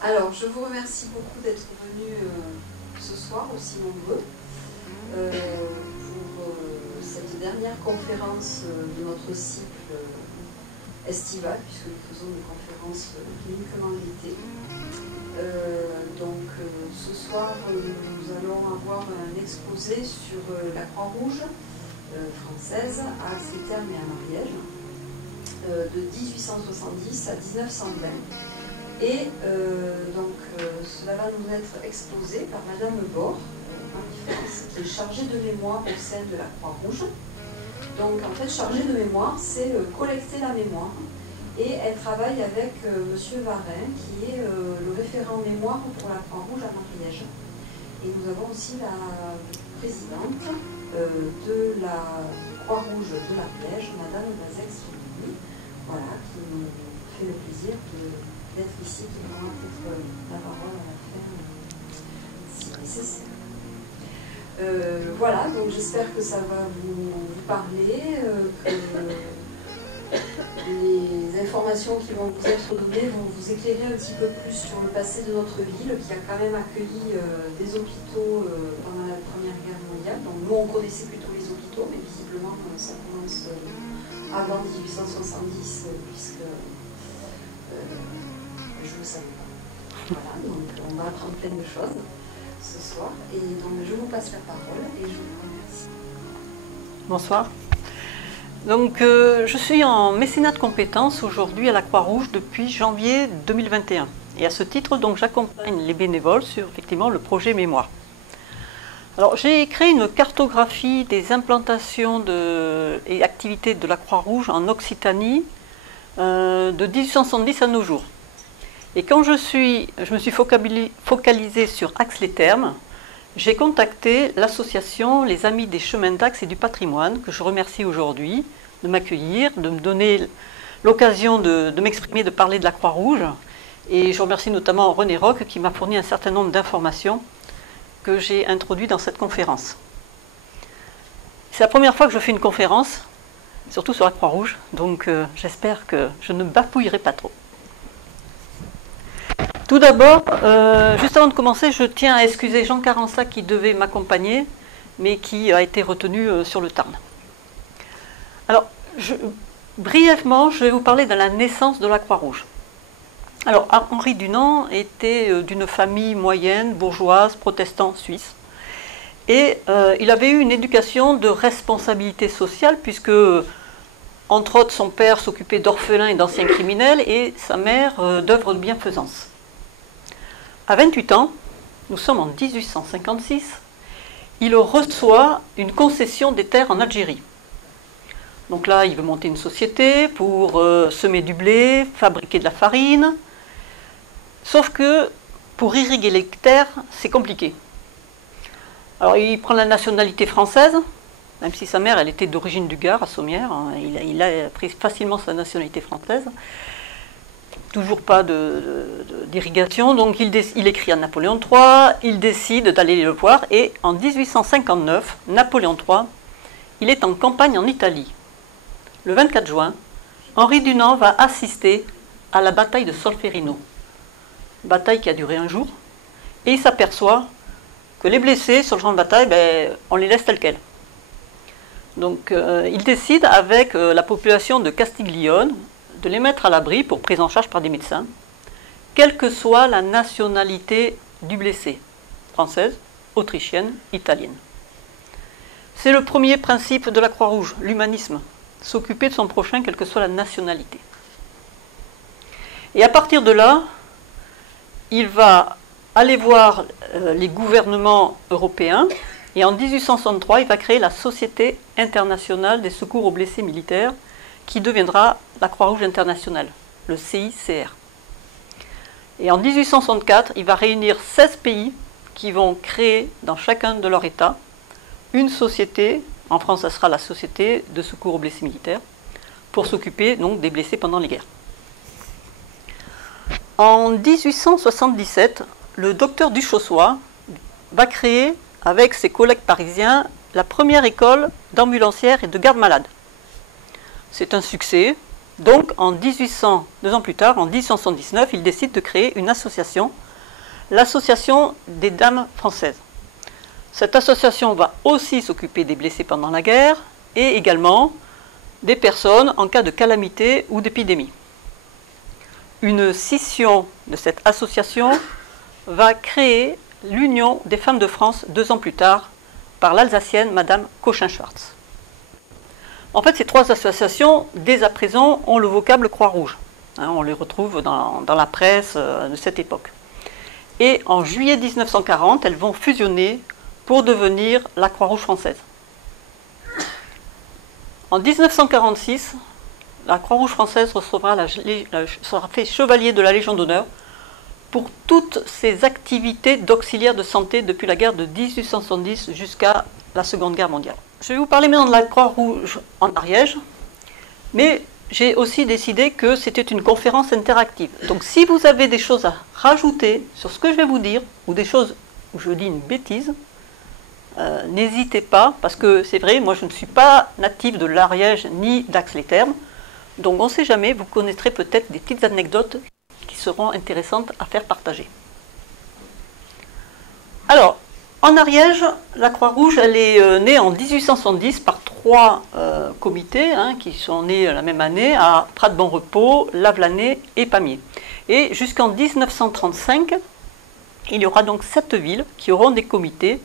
Alors, je vous remercie beaucoup d'être venus ce soir, aussi nombreux, pour cette dernière conférence de notre cycle estival, puisque nous faisons des conférences uniquement l'été. Ce soir, nous allons avoir un exposé sur la Croix-Rouge française à Axles-les-Thermes et à Mariège, de 1870 à 1920. Et cela va nous être exposé par Madame Bord, qui est chargée de mémoire au sein de la Croix-Rouge. Donc en fait, chargée de mémoire, c'est collecter la mémoire. Et elle travaille avec Monsieur Varin, qui est le référent mémoire pour la Croix-Rouge à Mariège. Et nous avons aussi la présidente de la Croix-Rouge de l'Ariège, Madame Bazec-Souvigny, voilà, qui nous fait le plaisir d'être ici, qui pourra peut-être la parole à la fin si nécessaire. Voilà, donc j'espère que ça va vous parler, que les informations qui vont vous être données vont vous éclairer un petit peu plus sur le passé de notre ville, qui a quand même accueilli des hôpitaux pendant la Première Guerre mondiale. Donc nous, on connaissait plutôt les hôpitaux, mais visiblement, ça commence avant 1870, puisque je ne le savais pas. Voilà, donc on va apprendre plein de choses ce soir. Et donc je vous passe la parole et je vous remercie. Bonsoir. Donc je suis en mécénat de compétences aujourd'hui à la Croix-Rouge depuis janvier 2021. Et à ce titre, donc j'accompagne les bénévoles sur effectivement le projet Mémoire. Alors j'ai créé une cartographie des implantations et activités de la Croix-Rouge en Occitanie de 1870 à nos jours. Et quand je me suis focalisée sur Axles-les-Thermes, j'ai contacté l'association Les Amis des Chemins d'Axe et du Patrimoine, que je remercie aujourd'hui de m'accueillir, de me donner l'occasion de m'exprimer, de parler de la Croix-Rouge. Et je remercie notamment René Roch qui m'a fourni un certain nombre d'informations que j'ai introduites dans cette conférence. C'est la première fois que je fais une conférence, surtout sur la Croix-Rouge, donc j'espère que je ne bafouillerai pas trop. Tout d'abord, juste avant de commencer, je tiens à excuser Jean Carensac qui devait m'accompagner, mais qui a été retenu sur le Tarn. Alors, brièvement, je vais vous parler de la naissance de la Croix-Rouge. Alors, Henri Dunant était d'une famille moyenne, bourgeoise, protestant, suisse. Et il avait eu une éducation de responsabilité sociale, puisque, entre autres, son père s'occupait d'orphelins et d'anciens criminels, et sa mère d'œuvres de bienfaisance. À 28 ans, nous sommes en 1856, il reçoit une concession des terres en Algérie. Donc là, il veut monter une société pour semer du blé, fabriquer de la farine. Sauf que pour irriguer les terres, c'est compliqué. Alors il prend la nationalité française, même si sa mère, elle était d'origine du Gard, à Sommières. Hein, il a pris facilement sa nationalité française. Toujours pas d'irrigation, donc il écrit à Napoléon III, il décide d'aller le voir, et en 1859, Napoléon III, il est en campagne en Italie. Le 24 juin, Henri Dunant va assister à la bataille de Solferino, bataille qui a duré un jour, et il s'aperçoit que les blessés sur le champ de bataille, on les laisse tels quels. Donc il décide avec la population de Castiglione, de les mettre à l'abri pour prise en charge par des médecins, quelle que soit la nationalité du blessé, française, autrichienne, italienne. C'est le premier principe de la Croix-Rouge, l'humanisme, s'occuper de son prochain, quelle que soit la nationalité. Et à partir de là, il va aller voir les gouvernements européens, et en 1863, il va créer la Société internationale des secours aux blessés militaires, qui deviendra la Croix-Rouge internationale, le CICR. Et en 1864, il va réunir 16 pays qui vont créer dans chacun de leurs États une société, en France ça sera la Société de secours aux blessés militaires, pour s'occuper donc des blessés pendant les guerres. En 1877, le docteur Duchossois va créer, avec ses collègues parisiens, la première école d'ambulancières et de gardes-malades. C'est un succès, Donc, 2 ans plus tard, en 1879, il décide de créer une association, l'Association des Dames françaises. Cette association va aussi s'occuper des blessés pendant la guerre et également des personnes en cas de calamité ou d'épidémie. Une scission de cette association va créer l'Union des femmes de France 2 ans plus tard par l'Alsacienne Madame Cochin-Schwartz. En fait, ces 3 associations, dès à présent, ont le vocable Croix-Rouge. On les retrouve dans la presse de cette époque. Et en juillet 1940, elles vont fusionner pour devenir la Croix-Rouge française. En 1946, la Croix-Rouge française sera fait chevalier de la Légion d'honneur pour toutes ses activités d'auxiliaire de santé depuis la guerre de 1870 jusqu'à la Seconde Guerre mondiale. Je vais vous parler maintenant de la Croix-Rouge en Ariège, mais j'ai aussi décidé que c'était une conférence interactive. Donc si vous avez des choses à rajouter sur ce que je vais vous dire, ou des choses où je dis une bêtise, n'hésitez pas, parce que c'est vrai, moi je ne suis pas native de l'Ariège ni d'Ax-les-Thermes, donc on ne sait jamais, vous connaîtrez peut-être des petites anecdotes qui seront intéressantes à faire partager. Alors, en Ariège, la Croix-Rouge, elle est née en 1870 par 3 comités qui sont nés la même année à Prat-Bon-Repos, Lavelanet et Pamiers. Et jusqu'en 1935, il y aura donc 7 villes qui auront des comités,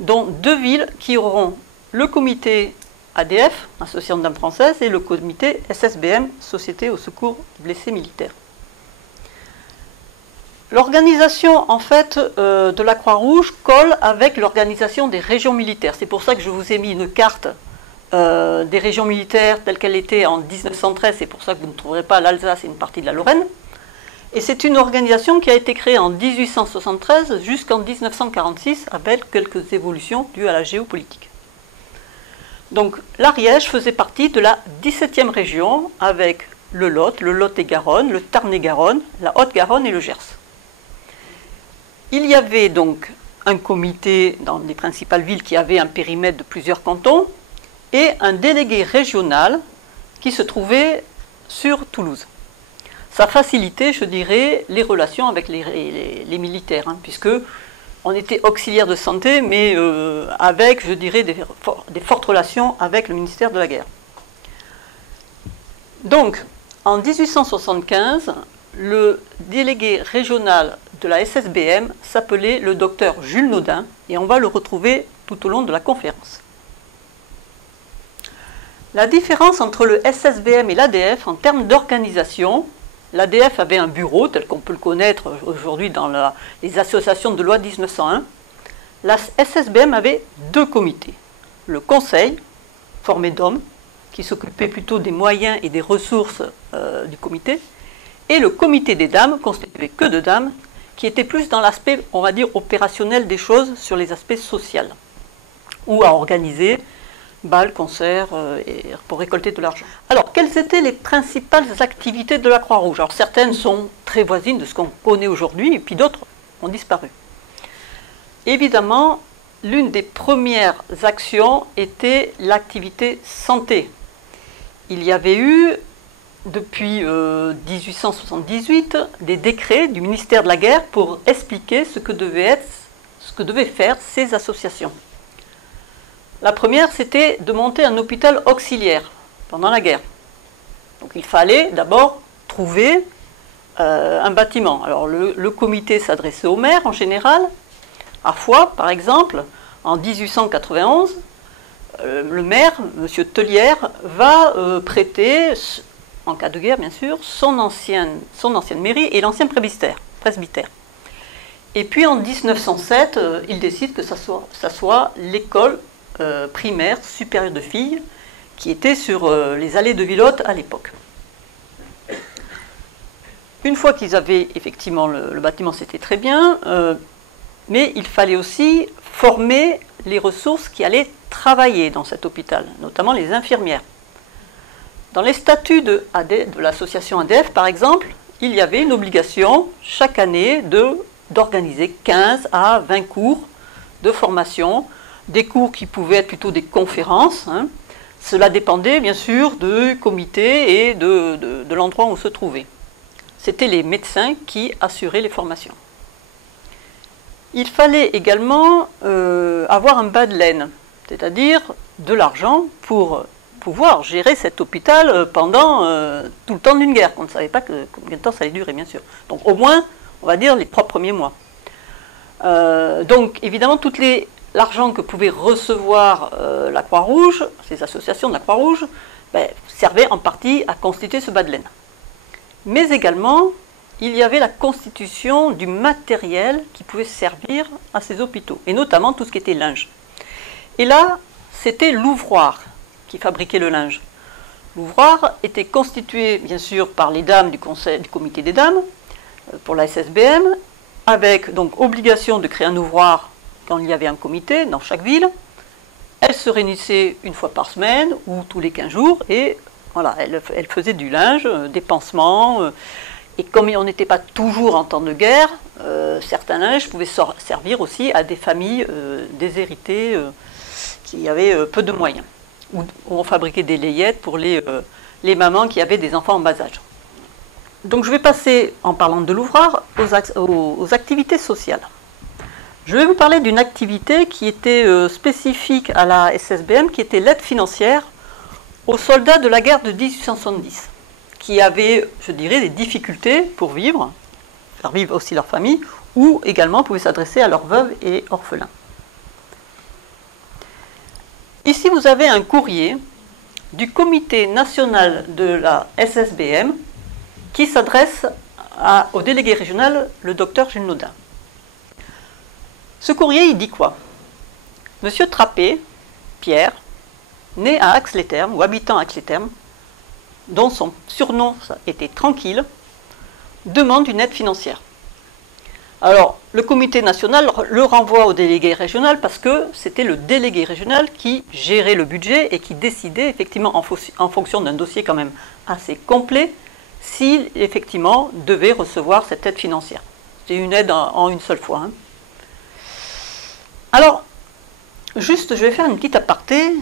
dont 2 villes qui auront le comité ADF, Association de Dames Françaises, et le comité SSBM, Société au secours des blessés militaires. L'organisation en fait de la Croix-Rouge colle avec l'organisation des régions militaires. C'est pour ça que je vous ai mis une carte des régions militaires telle qu'elle était en 1913. C'est pour ça que vous ne trouverez pas l'Alsace et une partie de la Lorraine. Et c'est une organisation qui a été créée en 1873 jusqu'en 1946 avec quelques évolutions dues à la géopolitique. Donc l'Ariège faisait partie de la 17e région avec le Lot-et-Garonne, le Tarn-et-Garonne, la Haute-Garonne et le Gers. Il y avait donc un comité dans les principales villes qui avait un périmètre de plusieurs cantons et un délégué régional qui se trouvait sur Toulouse. Ça facilitait, je dirais, les relations avec les militaires, puisque on était auxiliaire de santé, mais avec, je dirais, des fortes relations avec le ministère de la Guerre. Donc, en 1875, le délégué régional de la SSBM s'appelait le docteur Jules Naudin, et on va le retrouver tout au long de la conférence. La différence entre le SSBM et l'ADF en termes d'organisation, l'ADF avait un bureau tel qu'on peut le connaître aujourd'hui dans les associations de loi 1901. La SSBM avait 2 comités. Le conseil, formé d'hommes, qui s'occupait plutôt des moyens et des ressources du comité, et le comité des dames, constitué que de dames, qui était plus dans l'aspect, on va dire, opérationnel des choses sur les aspects sociaux, ou à organiser bals, concerts, pour récolter de l'argent. Alors, quelles étaient les principales activités de la Croix-Rouge? Alors, certaines sont très voisines de ce qu'on connaît aujourd'hui, et puis d'autres ont disparu. Évidemment, l'une des premières actions était l'activité santé. Il y avait eu, depuis 1878, des décrets du ministère de la Guerre pour expliquer ce que devaient faire ces associations. La première, c'était de monter un hôpital auxiliaire pendant la guerre. Donc il fallait d'abord trouver un bâtiment. Alors le comité s'adressait au maire en général. À Foix, par exemple, en 1891, le maire, M. Tellière, va prêter, en cas de guerre bien sûr, son ancienne mairie et l'ancien presbytère. Et puis en 1907, il décide que ça soit l'école primaire supérieure de filles qui était sur les allées de Villotte à l'époque. Une fois qu'ils avaient effectivement le bâtiment, c'était très bien, mais il fallait aussi former les ressources qui allaient travailler dans cet hôpital, notamment les infirmières. Dans les statuts de l'association ADF, par exemple, il y avait une obligation chaque année d'organiser 15 à 20 cours de formation, des cours qui pouvaient être plutôt des conférences. Cela dépendait bien sûr du comité et de l'endroit où on se trouvait. C'était les médecins qui assuraient les formations. Il fallait également avoir un bas de laine, c'est-à-dire de l'argent pour pouvoir gérer cet hôpital pendant tout le temps d'une guerre. On ne savait pas combien de temps ça allait durer, bien sûr. Donc au moins, on va dire, les 3 premiers mois. Donc évidemment, l'argent que pouvait recevoir la Croix-Rouge, ces associations de la Croix-Rouge, servait en partie à constituer ce bas de laine. Mais également, il y avait la constitution du matériel qui pouvait servir à ces hôpitaux, et notamment tout ce qui était linge. Et là, c'était l'ouvroir qui fabriquait le linge. L'ouvroir était constitué, bien sûr, par les dames du comité des dames, pour la SSBM, avec donc obligation de créer un ouvroir quand il y avait un comité dans chaque ville. Elle se réunissait une fois par semaine ou tous les 15 jours, et voilà, elle faisait du linge, des pansements, et comme on n'était pas toujours en temps de guerre, certains linges pouvaient servir aussi à des familles déshéritées qui avaient peu de moyens, où on fabriquait des layettes pour les mamans qui avaient des enfants en bas âge. Donc je vais passer, en parlant de l'ouvroir, aux activités sociales. Je vais vous parler d'une activité qui était spécifique à la SSBM, qui était l'aide financière aux soldats de la guerre de 1870, qui avaient, je dirais, des difficultés pour vivre, faire vivre aussi leur famille, ou également pouvaient s'adresser à leurs veuves et orphelins. Ici, vous avez un courrier du comité national de la SSBM qui s'adresse au délégué régional, le docteur Gilles Naudin. Ce courrier, il dit quoi? Monsieur Trappé, Pierre, né à Ax-les-Thermes, ou habitant à Ax-les-Thermes, dont son surnom était Tranquille, demande une aide financière. Alors, le comité national le renvoie au délégué régional parce que c'était le délégué régional qui gérait le budget et qui décidait effectivement en fonction d'un dossier quand même assez complet s'il effectivement devait recevoir cette aide financière. C'était une aide en une seule fois. Alors, juste, je vais faire une petite aparté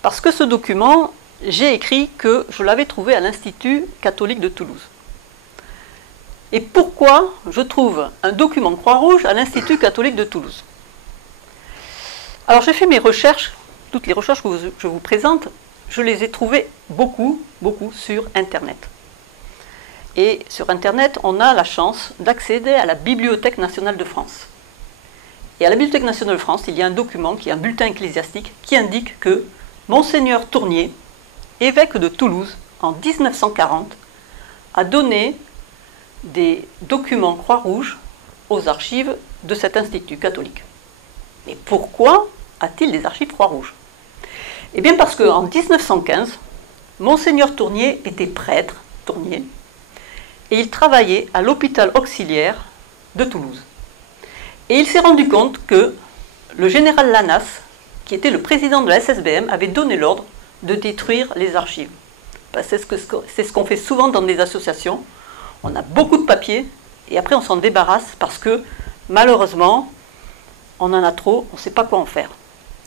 parce que ce document, j'ai écrit que je l'avais trouvé à l'Institut catholique de Toulouse. Et pourquoi je trouve un document Croix-Rouge à l'Institut catholique de Toulouse? Alors j'ai fait mes recherches, toutes les recherches que je vous présente, je les ai trouvées beaucoup sur Internet. Et sur Internet, on a la chance d'accéder à la Bibliothèque nationale de France. Et à la Bibliothèque nationale de France, il y a un document qui est un bulletin ecclésiastique qui indique que Monseigneur Tournier, évêque de Toulouse, en 1940, a donné des documents Croix-Rouge aux archives de cet institut catholique. Mais pourquoi a-t-il des archives Croix-Rouge? Eh bien parce qu'en 1915, Monseigneur Tournier était prêtre, Tournier, et il travaillait à l'hôpital auxiliaire de Toulouse. Et il s'est rendu compte que le général Lanas, qui était le président de la SSBM, avait donné l'ordre de détruire les archives. C'est ce qu'on fait souvent dans des associations. On a beaucoup de papiers et après on s'en débarrasse parce que malheureusement, on en a trop, on ne sait pas quoi en faire.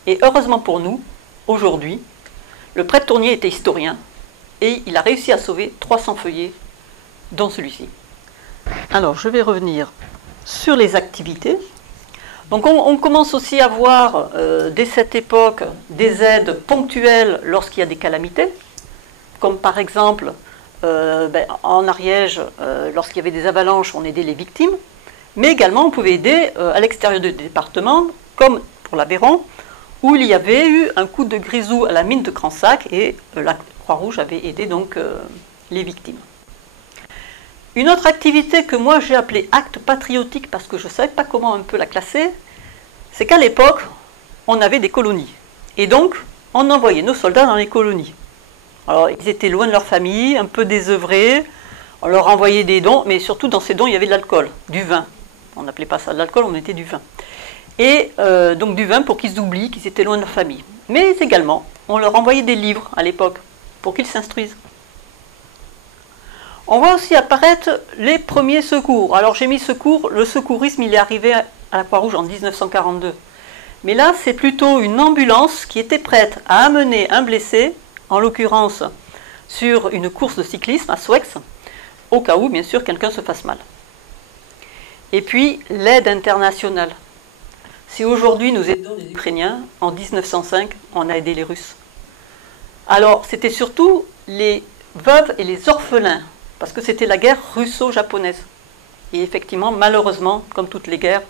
Et heureusement pour nous, aujourd'hui, le prêtre Tournier était historien et il a réussi à sauver 300 feuillets, dont celui-ci. Alors, je vais revenir sur les activités. Donc on commence aussi à voir, dès cette époque, des aides ponctuelles lorsqu'il y a des calamités, comme par exemple, en Ariège, lorsqu'il y avait des avalanches, on aidait les victimes, mais également on pouvait aider à l'extérieur du département, comme pour l'Aveyron, où il y avait eu un coup de grisou à la mine de Cransac, et la Croix-Rouge avait aidé donc les victimes. Une autre activité que moi j'ai appelée acte patriotique, parce que je ne savais pas comment un peu la classer, c'est qu'à l'époque, on avait des colonies. Et donc, on envoyait nos soldats dans les colonies. Alors, ils étaient loin de leur famille, un peu désœuvrés, on leur envoyait des dons, mais surtout dans ces dons, il y avait de l'alcool, du vin. On n'appelait pas ça de l'alcool, on mettait du vin. Et donc du vin pour qu'ils oublient qu'ils étaient loin de leur famille. Mais également, on leur envoyait des livres à l'époque, pour qu'ils s'instruisent. On voit aussi apparaître les premiers secours. Alors j'ai mis secours, le secourisme il est arrivé à la Croix-Rouge en 1942. Mais là, c'est plutôt une ambulance qui était prête à amener un blessé, en l'occurrence sur une course de cyclisme à Swex, au cas où, bien sûr, quelqu'un se fasse mal. Et puis, l'aide internationale. Si aujourd'hui nous aidons les Ukrainiens, en 1905, on a aidé les Russes. Alors, c'était surtout les veuves et les orphelins, parce que c'était la guerre russo-japonaise. Et effectivement, malheureusement, comme toutes les guerres,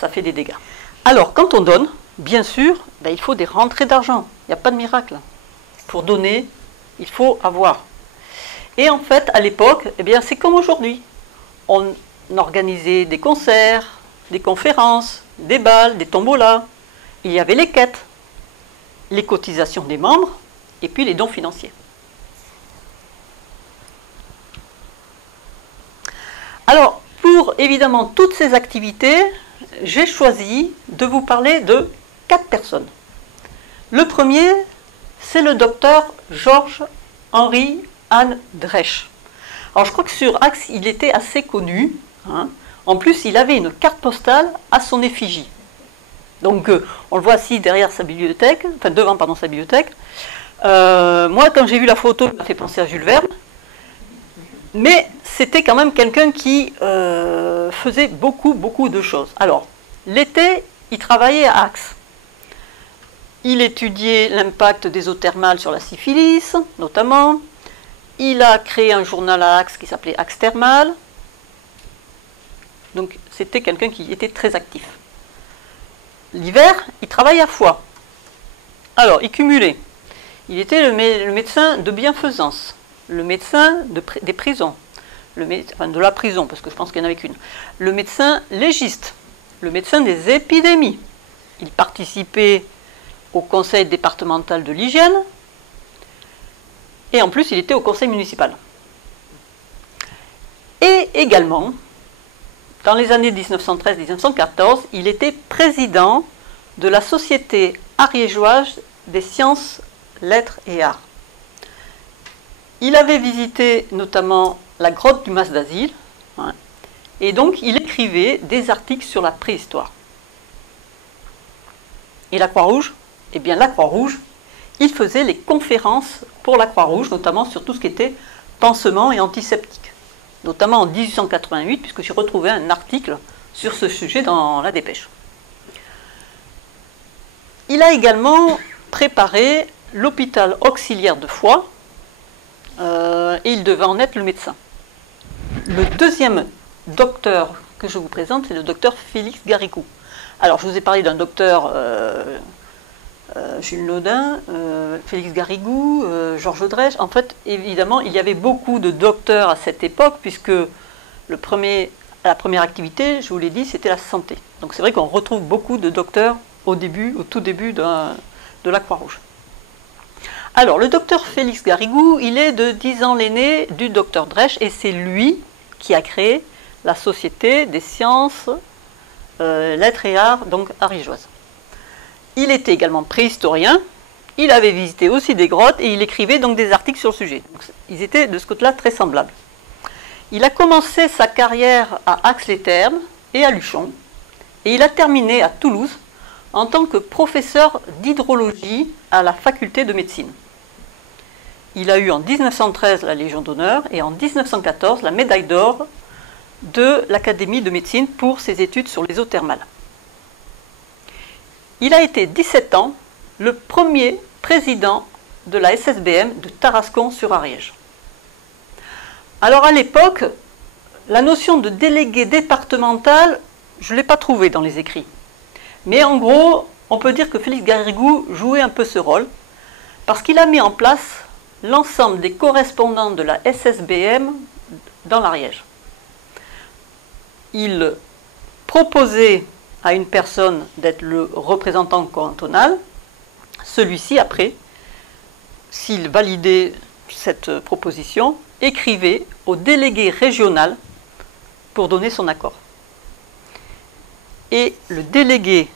ça fait des dégâts. Alors, quand on donne, bien sûr, il faut des rentrées d'argent. Il n'y a pas de miracle. Pour donner, il faut avoir. Et en fait, à l'époque, c'est comme aujourd'hui. On organisait des concerts, des conférences, des bals, des tombolas. Il y avait les quêtes, les cotisations des membres, et puis les dons financiers. Alors, pour évidemment toutes ces activités, j'ai choisi de vous parler de 4 personnes. Le premier, c'est le docteur Georges-Henri Anne Dresch. Alors, je crois que sur Axe, il était assez connu. En plus, il avait une carte postale à son effigie. Donc, on le voit assis derrière sa bibliothèque, enfin devant sa bibliothèque. Moi, quand j'ai vu la photo, ça m'a fait penser à Jules Verne. Mais c'était quand même quelqu'un qui faisait beaucoup de choses. Alors, l'été, il travaillait à Axe. Il étudiait l'impact des eaux thermales sur la syphilis, notamment. Il a créé un journal à Axe qui s'appelait Axe Thermal. Donc, c'était quelqu'un qui était très actif. L'hiver, il travaillait à Foix. Alors, il cumulait. Il était le médecin de bienfaisance, le médecin des prisons, de la prison, parce que je pense qu'il n'y en avait qu'une, le médecin légiste, le médecin des épidémies. Il participait au conseil départemental de l'hygiène, et en plus, il était au conseil municipal. Et également, dans les années 1913-1914, il était président de la Société ariégeoise des sciences, lettres et arts. Il avait visité notamment la grotte du Mas d'Asile, et donc il écrivait des articles sur la préhistoire. Et la Croix-Rouge? Eh bien, la Croix-Rouge, il faisait les conférences pour la Croix-Rouge, notamment sur tout ce qui était pansement et antiseptique. Notamment en 1888, puisque j'ai retrouvé un article sur ce sujet dans la Dépêche. Il a également préparé l'hôpital auxiliaire de Foix, et il devait en être le médecin. Le deuxième docteur que je vous présente, c'est le docteur Félix Garrigou. Alors, je vous ai parlé d'un docteur Jules Naudin, Félix Garrigou, Georges Dresch. En fait, évidemment, il y avait beaucoup de docteurs à cette époque, puisque la première activité, je vous l'ai dit, c'était la santé. Donc c'est vrai qu'on retrouve beaucoup de docteurs au tout début de la Croix-Rouge. Alors, le docteur Félix Garrigou, il est de 10 ans l'aîné du docteur Dresch, et c'est lui qui a créé la Société des sciences, lettres et arts, donc ariégeoise. Il était également préhistorien, il avait visité aussi des grottes et il écrivait donc des articles sur le sujet. Donc, ils étaient de ce côté-là très semblables. Il a commencé sa carrière à Ax-les-Thermes et à Luchon, et il a terminé à Toulouse en tant que professeur d'hydrologie à la faculté de médecine. Il a eu en 1913 la Légion d'honneur et en 1914 la médaille d'or de l'Académie de médecine pour ses études sur les eaux thermales. Il a été 17 ans le premier président de la SSBM de Tarascon-sur-Ariège. Alors à l'époque, la notion de délégué départemental, je ne l'ai pas trouvée dans les écrits. Mais en gros, on peut dire que Félix Garrigou jouait un peu ce rôle, parce qu'il a mis en place l'ensemble des correspondants de la SSBM dans l'Ariège. Il proposait à une personne d'être le représentant cantonal. Celui-ci, après, s'il validait cette proposition, écrivait au délégué régional pour donner son accord. Et le délégué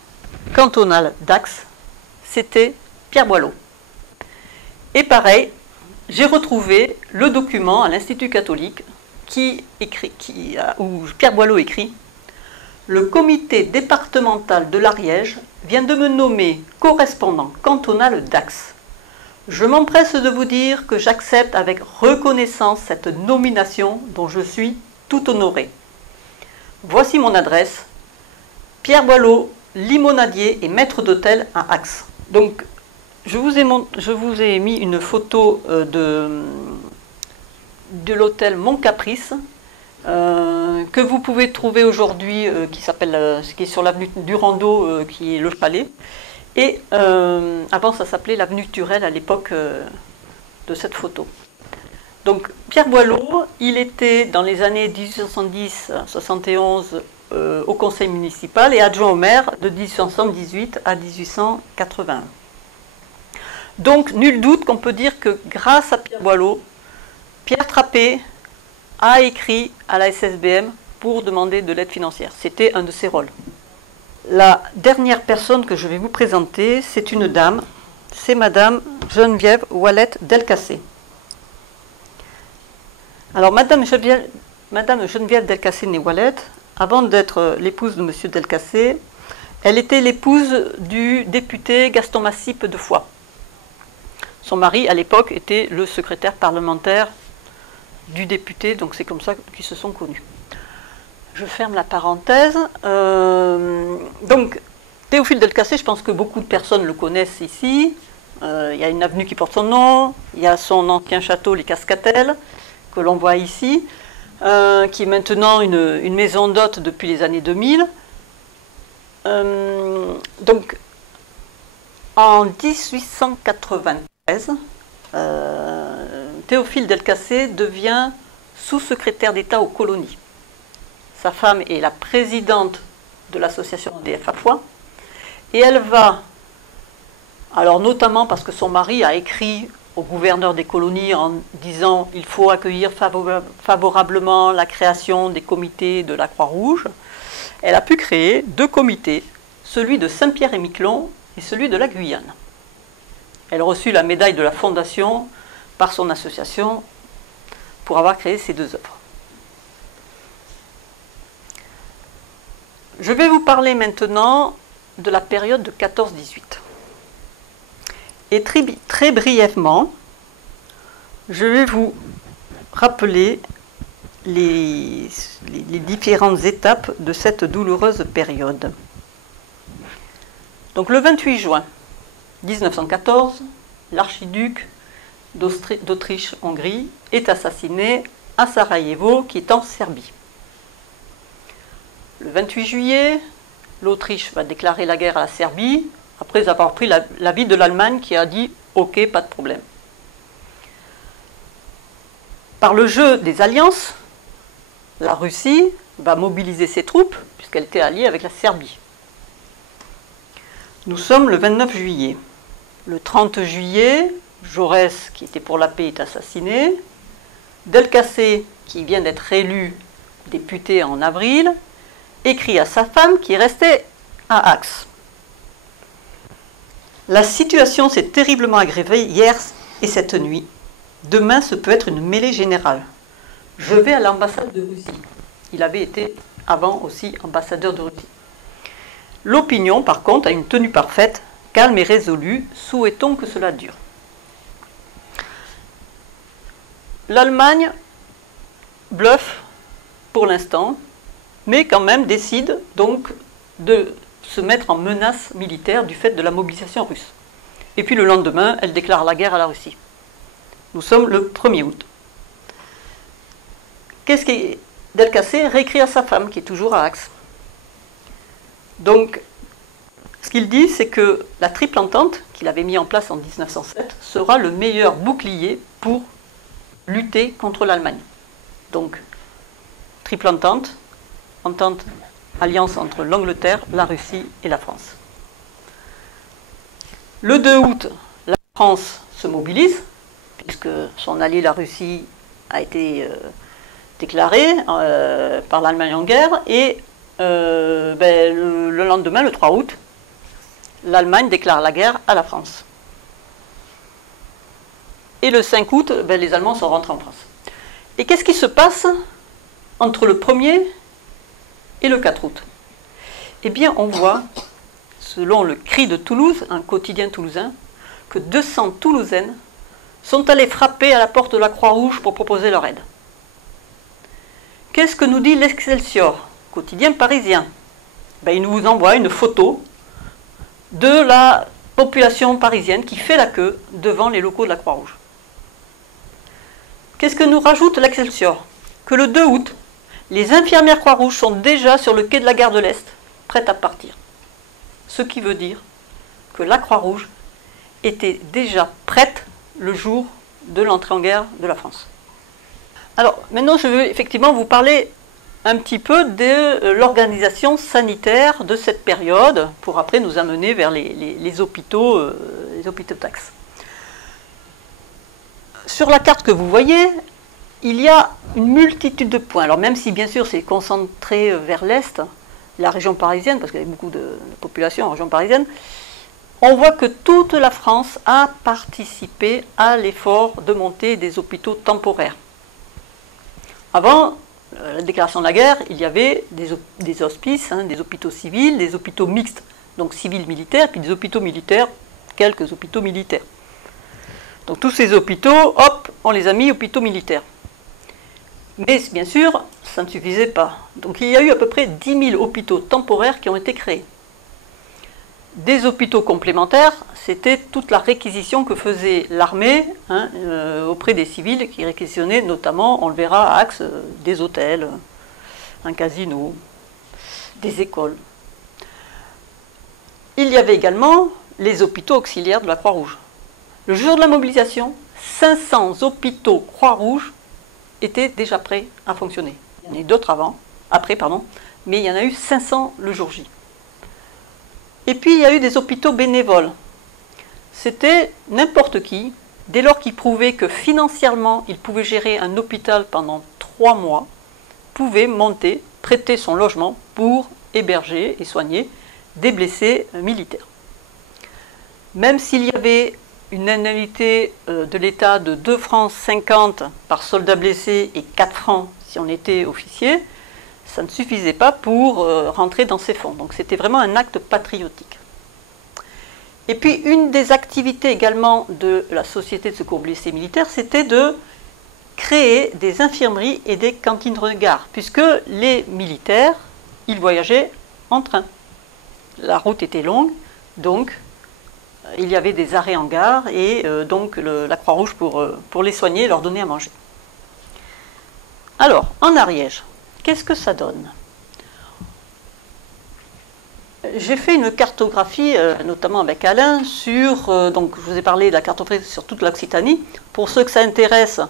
cantonal d'Axe, c'était Pierre Boileau. Et pareil, j'ai retrouvé le document à l'Institut catholique où Pierre Boileau écrit: le comité départemental de l'Ariège vient de me nommer correspondant cantonal d'Ax. Je m'empresse de vous dire que j'accepte avec reconnaissance cette nomination dont je suis tout honoré. Voici mon adresse, Pierre Boileau, limonadier et maître d'hôtel à Ax. Donc, je vous ai mis une photo de l'hôtel Mon Caprice, que vous pouvez trouver aujourd'hui, qui est sur l'avenue Durando, qui est le Chalet. Et avant, ça s'appelait l'avenue Turel à l'époque de cette photo. Donc, Pierre Boileau, il était dans les années 1870-71 au conseil municipal et adjoint au maire de 1878 à 1881. Donc, nul doute qu'on peut dire que grâce à Pierre Boileau, Pierre Trappé a écrit à la SSBM pour demander de l'aide financière. C'était un de ses rôles. La dernière personne que je vais vous présenter, c'est une dame, c'est Madame Geneviève Ouellette Delcassé. Alors, Madame Geneviève Delcassé-Ouellette, avant d'être l'épouse de Monsieur Delcassé, elle était l'épouse du député Gaston Massip de Foix. Son mari, à l'époque, était le secrétaire parlementaire du député, donc c'est comme ça qu'ils se sont connus. Je ferme la parenthèse. Donc, Théophile Delcassé, je pense que beaucoup de personnes le connaissent ici. Il y a une avenue qui porte son nom, il y a son ancien château, les Cascatelles, que l'on voit ici, qui est maintenant une maison d'hôtes depuis les années 2000. Donc, en 1893, Théophile Delcassé devient sous-secrétaire d'État aux colonies. Sa femme est la présidente de l'association EDF à Foix, et elle va, alors notamment parce que son mari a écrit au gouverneur des colonies en disant il faut accueillir favorablement la création des comités de la Croix-Rouge, elle a pu créer 2 comités, celui de Saint-Pierre-et-Miquelon et celui de la Guyane. Elle a reçu la médaille de la Fondation par son association pour avoir créé ces 2 œuvres. Je vais vous parler maintenant de la période de 14-18. Et très brièvement, je vais vous rappeler les différentes étapes de cette douloureuse période. Donc le 28 juin 1914, l'archiduc d'Autriche-Hongrie est assassiné à Sarajevo, qui est en Serbie. Le 28 juillet, l'Autriche va déclarer la guerre à la Serbie, après avoir pris l'avis de l'Allemagne qui a dit « Ok, pas de problème ». Par le jeu des alliances, la Russie va mobiliser ses troupes, puisqu'elle était alliée avec la Serbie. Nous sommes le 29 juillet. Le 30 juillet, Jaurès, qui était pour la paix, est assassiné. Delcassé, qui vient d'être élu député en avril, écrit à sa femme qui restait à Ax. La situation s'est terriblement aggravée hier et cette nuit. Demain, ce peut être une mêlée générale. Je vais à l'ambassade de Russie. Il avait été avant aussi ambassadeur de Russie. L'opinion, par contre, a une tenue parfaite, calme et résolue. Souhaitons que cela dure. L'Allemagne bluffe pour l'instant, mais quand même décide donc de se mettre en menace militaire du fait de la mobilisation russe. Et puis le lendemain, elle déclare la guerre à la Russie. Nous sommes le 1er août. Qu'est-ce que Delcassé réécrit à sa femme, qui est toujours à Ax. Donc, ce qu'il dit, c'est que la triple entente qu'il avait mis en place en 1907 sera le meilleur bouclier pour lutter contre l'Allemagne. Donc, triple entente, alliance entre l'Angleterre, la Russie et la France. Le 2 août, la France se mobilise, puisque son allié, la Russie, a été déclaré par l'Allemagne en guerre, et le lendemain, le 3 août, l'Allemagne déclare la guerre à la France. Et le 5 août, les Allemands sont rentrés en France. Et qu'est-ce qui se passe entre le 1er et le 4 août? eh bien on voit, selon le Cri de Toulouse, un quotidien toulousain, que 200 Toulousaines sont allées frapper à la porte de la Croix-Rouge pour proposer leur aide. Qu'est-ce que nous dit l'Excelsior, quotidien parisien? Ben, il nous envoie une photo de la population parisienne qui fait la queue devant les locaux de la Croix-Rouge. Qu'est-ce que nous rajoute l'Excelsior? Que le 2 août, les infirmières Croix-Rouge sont déjà sur le quai de la gare de l'Est, prêtes à partir. Ce qui veut dire que la Croix-Rouge était déjà prête le jour de l'entrée en guerre de la France. Alors maintenant je veux effectivement vous parler un petit peu de l'organisation sanitaire de cette période pour après nous amener vers les hôpitaux taxes. Sur la carte que vous voyez, il y a une multitude de points. Alors même si bien sûr c'est concentré vers l'Est, la région parisienne, parce qu'il y a beaucoup de population en région parisienne, on voit que toute la France a participé à l'effort de montée des hôpitaux temporaires. Avant la déclaration de la guerre, il y avait des hospices, des hôpitaux civils, des hôpitaux mixtes, donc civils-militaires, puis des hôpitaux militaires, quelques hôpitaux militaires. Donc tous ces hôpitaux, hop, on les a mis hôpitaux militaires. Mais bien sûr, ça ne suffisait pas. Donc il y a eu à peu près 10 000 hôpitaux temporaires qui ont été créés. Des hôpitaux complémentaires, c'était toute la réquisition que faisait l'armée auprès des civils qui réquisitionnaient notamment, on le verra à Axe, des hôtels, un casino, des écoles. Il y avait également les hôpitaux auxiliaires de la Croix-Rouge. Le jour de la mobilisation, 500 hôpitaux Croix-Rouge étaient déjà prêts à fonctionner. Il y en a eu d'autres après, mais il y en a eu 500 le jour J. Et puis il y a eu des hôpitaux bénévoles. C'était n'importe qui, dès lors qu'il prouvait que financièrement il pouvait gérer un hôpital pendant 3 mois, pouvait monter, prêter son logement pour héberger et soigner des blessés militaires. Même s'il y avait une annualité de l'État de 2,50 francs par soldat blessé et 4 francs si on était officier, ça ne suffisait pas pour rentrer dans ces fonds. Donc c'était vraiment un acte patriotique. Et puis une des activités également de la Société de secours blessés militaires, c'était de créer des infirmeries et des cantines de gare, puisque les militaires, ils voyageaient en train. La route était longue, donc il y avait des arrêts en gare et donc la Croix-Rouge pour les soigner et leur donner à manger. Alors, en Ariège, qu'est-ce que ça donne? J'ai fait une cartographie, notamment avec Alain, donc je vous ai parlé de la cartographie sur toute l'Occitanie. Pour ceux que ça intéresse,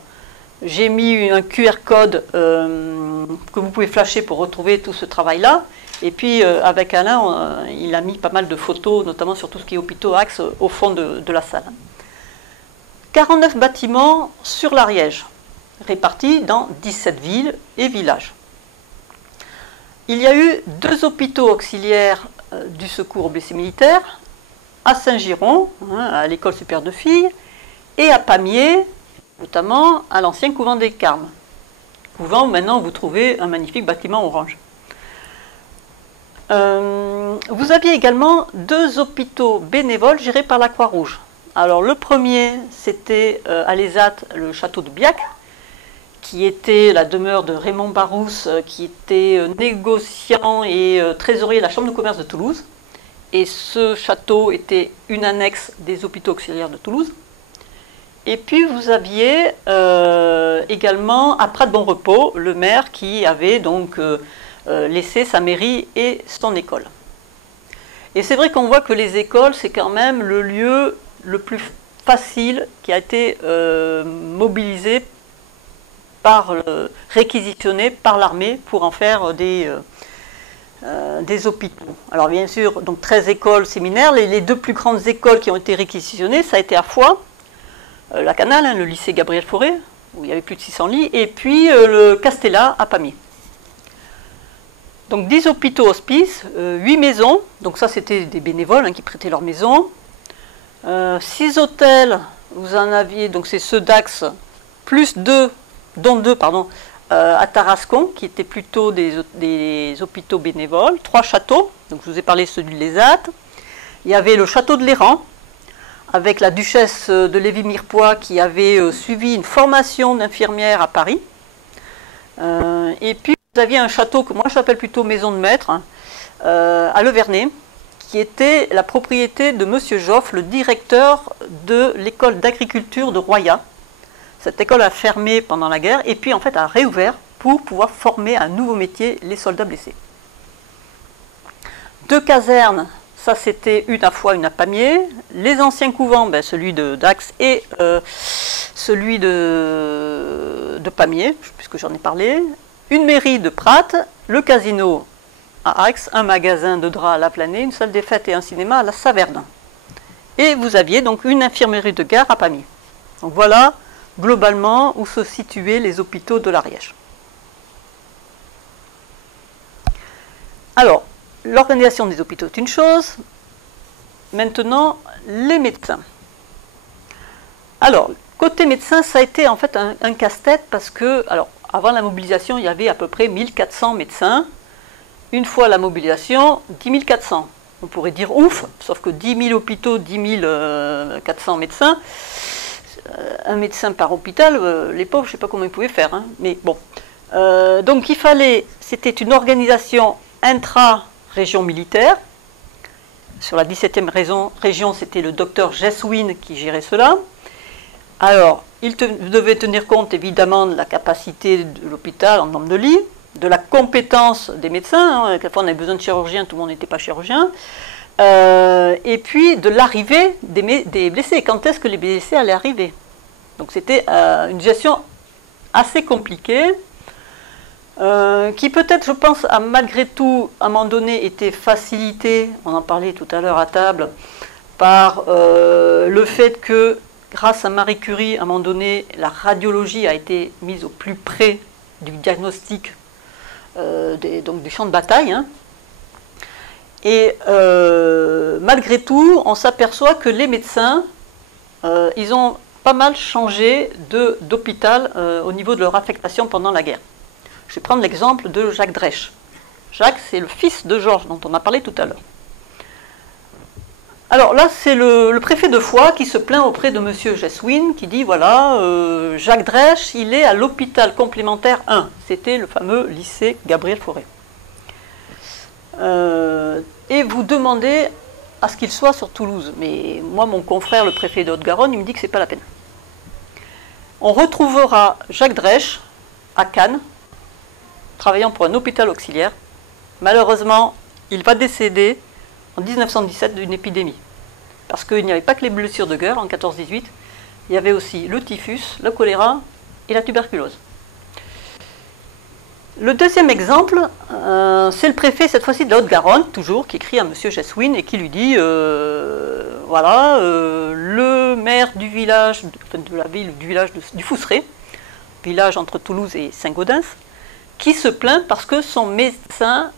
j'ai mis un QR code que vous pouvez flasher pour retrouver tout ce travail-là. Et puis avec Alain, il a mis pas mal de photos, notamment sur tout ce qui est hôpitaux Axe, au fond de la salle. 49 bâtiments sur l'Ariège, répartis dans 17 villes et villages. Il y a eu 2 hôpitaux auxiliaires du secours aux blessés militaires, à Saint-Giron, à l'école supérieure de filles, et à Pamiers, notamment à l'ancien couvent des Carmes. Couvent où maintenant vous trouvez un magnifique bâtiment orange. Vous aviez également 2 hôpitaux bénévoles gérés par la Croix-Rouge. Alors le premier, c'était à l'ESAT, le château de Biac, qui était la demeure de Raymond Barousse, qui était négociant et trésorier de la Chambre de commerce de Toulouse. Et ce château était une annexe des hôpitaux auxiliaires de Toulouse. Et puis vous aviez également à Prat-de-Bon-Repos, le maire qui avait donc laissé sa mairie et son école. Et c'est vrai qu'on voit que les écoles, c'est quand même le lieu le plus facile qui a été mobilisé réquisitionné par l'armée pour en faire des hôpitaux. Alors bien sûr, donc 13 écoles séminaires, les 2 plus grandes écoles qui ont été réquisitionnées, ça a été à Foix, la Canale, le lycée Gabriel Fauré, où il y avait plus de 600 lits, et puis le Castellat à Pamiers. Donc 10 hôpitaux hospices, 8 maisons, donc ça c'était des bénévoles qui prêtaient leurs maisons, 6 hôtels, vous en aviez, donc c'est ceux d'Axe, plus 2, dont 2, à Tarascon, qui étaient plutôt des hôpitaux bénévoles, 3 châteaux, donc je vous ai parlé de celui de l'Esat. Il y avait le château de l'Érang, avec la duchesse de Lévis-Mirepoix qui avait suivi une formation d'infirmière à Paris. Et puis vous aviez un château que moi j'appelle plutôt maison de maître, hein, à Le Vernet, qui était la propriété de Monsieur Joffre, le directeur de l'école d'agriculture de Royat. Cette école a fermé pendant la guerre et puis en fait a réouvert pour pouvoir former à un nouveau métier les soldats blessés. 2 casernes, ça c'était une à Foix, une à Pamiers. Les anciens couvents, ben, celui de Dax et celui de Pamiers, puisque j'en ai parlé. Une mairie de Prat, le casino à Aix, un magasin de draps à La Planée, une salle des fêtes et un cinéma à la Saverne. Et vous aviez donc une infirmerie de gare à Pamiers. Donc voilà globalement où se situaient les hôpitaux de l'Ariège. Alors, l'organisation des hôpitaux est une chose. Maintenant, les médecins. Alors, côté médecin, ça a été en fait un casse-tête parce que, alors, avant la mobilisation, il y avait à peu près 1400 médecins. Une fois la mobilisation, 10 400. On pourrait dire ouf, sauf que 10 000 hôpitaux, 10 400 médecins, un médecin par hôpital, les pauvres, je ne sais pas comment ils pouvaient faire, hein, mais bon. Donc il fallait, c'était une organisation intra-région militaire. Sur la 17e région, c'était le docteur Jeswin qui gérait cela. Alors, il devait tenir compte évidemment de la capacité de l'hôpital en nombre de lits, de la compétence des médecins, hein, quelquefois on avait besoin de chirurgiens, tout le monde n'était pas chirurgien, et puis de l'arrivée des blessés, quand est-ce que les blessés allaient arriver. Donc c'était une gestion assez compliquée, qui peut-être, je pense, a malgré tout, à un moment donné, été facilitée, on en parlait tout à l'heure à table, par le fait que, grâce à Marie Curie, à un moment donné, la radiologie a été mise au plus près du diagnostic, donc du champ de bataille. Hein. Et malgré tout, on s'aperçoit que les médecins, ils ont pas mal changé d'hôpital au niveau de leur affectation pendant la guerre. Je vais prendre l'exemple de Jacques Dresch. Jacques, c'est le fils de Georges, dont on a parlé tout à l'heure. Alors là, c'est le préfet de Foix qui se plaint auprès de M. Jeswin, qui dit, voilà, Jacques Dresch, il est à l'hôpital complémentaire 1. C'était le fameux lycée Gabriel Fauré. Et vous demandez à ce qu'il soit sur Toulouse. Mais moi, mon confrère, le préfet de Haute-Garonne, il me dit que ce n'est pas la peine. On retrouvera Jacques Dresch à Cannes, travaillant pour un hôpital auxiliaire. Malheureusement, il va décéder en 1917 d'une épidémie. Parce qu'il n'y avait pas que les blessures de guerre en 14-18, il y avait aussi le typhus, le choléra et la tuberculose. Le deuxième exemple, c'est le préfet, cette fois-ci de la Haute-Garonne, toujours, qui écrit à M. Jeswin et qui lui dit, voilà, le maire du village, de la ville, du village du Fousseret, village entre Toulouse et Saint-Gaudens, qui se plaint parce que son médecin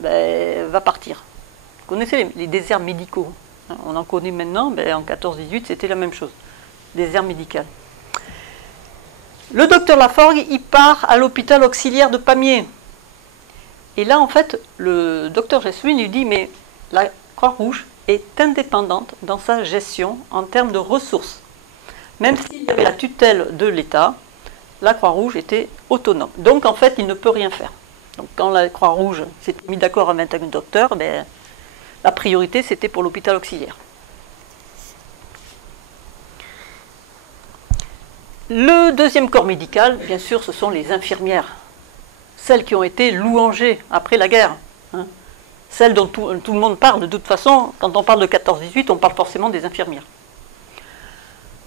va partir. Vous connaissez les déserts médicaux, hein, on en connaît maintenant, en 14-18 c'était la même chose, désert médical. Le docteur Laforgue, il part à l'hôpital auxiliaire de Pamiers. Et là, en fait, le docteur Jeswin lui dit, mais la Croix-Rouge est indépendante dans sa gestion en termes de ressources. Même s'il y avait la tutelle de l'État, la Croix-Rouge était autonome. Donc, en fait, il ne peut rien faire. Donc, quand la Croix-Rouge s'est mise d'accord avec un docteur, la priorité, c'était pour l'hôpital auxiliaire. Le deuxième corps médical, bien sûr, ce sont les infirmières. Celles qui ont été louangées après la guerre. Hein. Celles dont tout le monde parle. De toute façon, quand on parle de 14-18, on parle forcément des infirmières.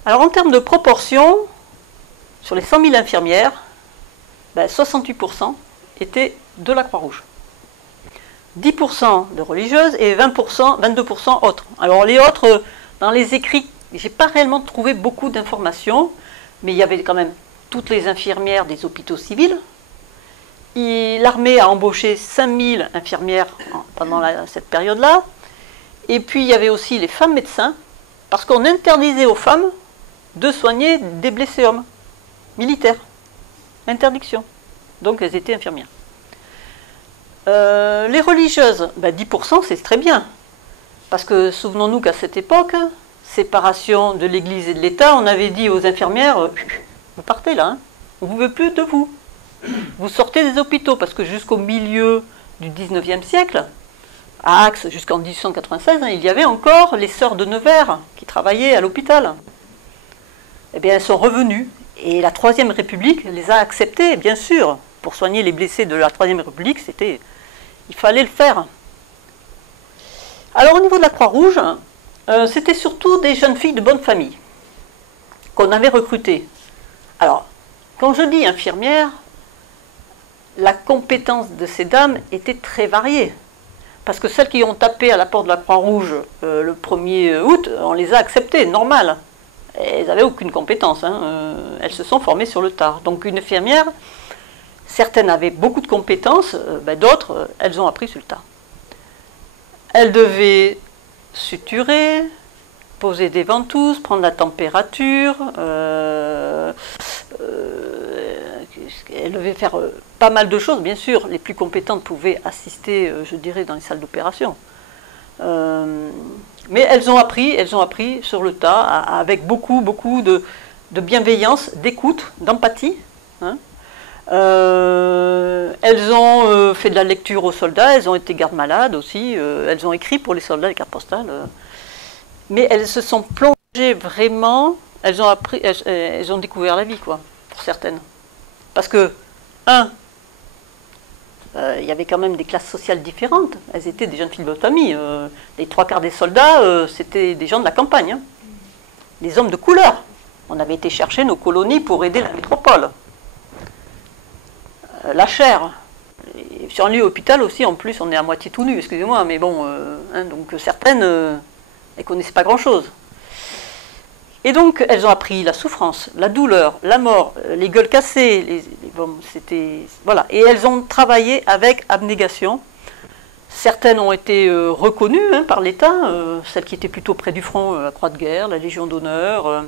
Alors, en termes de proportion, sur les 100 000 infirmières, 68% étaient de la Croix-Rouge. 10% de religieuses et 22% autres. Alors, les autres, dans les écrits, je n'ai pas réellement trouvé beaucoup d'informations. Mais il y avait quand même toutes les infirmières des hôpitaux civils. L'armée a embauché 5000 infirmières pendant cette période-là. Et puis il y avait aussi les femmes médecins, parce qu'on interdisait aux femmes de soigner des blessés hommes, militaires. Interdiction. Donc elles étaient infirmières. Les religieuses, 10% c'est très bien. Parce que souvenons-nous qu'à cette époque, séparation de l'Église et de l'État, on avait dit aux infirmières, vous partez là, hein, on ne veut plus de vous. Vous sortez des hôpitaux, parce que jusqu'au milieu du 19e siècle, à Axe jusqu'en 1896, il y avait encore les sœurs de Nevers qui travaillaient à l'hôpital. Eh bien, elles sont revenues. Et la Troisième République les a acceptées, bien sûr. Pour soigner les blessés de la Troisième République, il fallait le faire. Alors, au niveau de la Croix-Rouge, c'était surtout des jeunes filles de bonne famille qu'on avait recrutées. Alors, quand je dis infirmière, la compétence de ces dames était très variée. Parce que celles qui ont tapé à la porte de la Croix-Rouge le 1er août, on les a acceptées, normal. Elles n'avaient aucune compétence, hein. Elles se sont formées sur le tard. Donc une infirmière, certaines avaient beaucoup de compétences, d'autres, elles ont appris sur le tard. Elles devaient suturer, poser des ventouses, prendre la température, elles devaient faire pas mal de choses, bien sûr. Les plus compétentes pouvaient assister, je dirais, dans les salles d'opération. Mais elles ont appris sur le tas, avec beaucoup de bienveillance, d'écoute, d'empathie. Hein. Elles ont fait de la lecture aux soldats, elles ont été gardes-malades aussi, elles ont écrit pour les soldats les cartes postales. Mais elles se sont plongées vraiment, elles ont découvert la vie, quoi, pour certaines. Parce que, il y avait quand même des classes sociales différentes. Elles étaient des jeunes filles de bonne famille. Les 3/4 des soldats, c'était des gens de la campagne. Hein. Des hommes de couleur. On avait été chercher nos colonies pour aider la métropole. La chair. Et sur un lieu hôpital aussi, en plus, on est à moitié tout nu, excusez-moi, mais bon, donc certaines, elles ne connaissaient pas grand-chose. Et donc, elles ont appris la souffrance, la douleur, la mort, les gueules cassées, voilà. Et elles ont travaillé avec abnégation. Certaines ont été reconnues par l'État, celles qui étaient plutôt près du front, la Croix de guerre, la Légion d'honneur.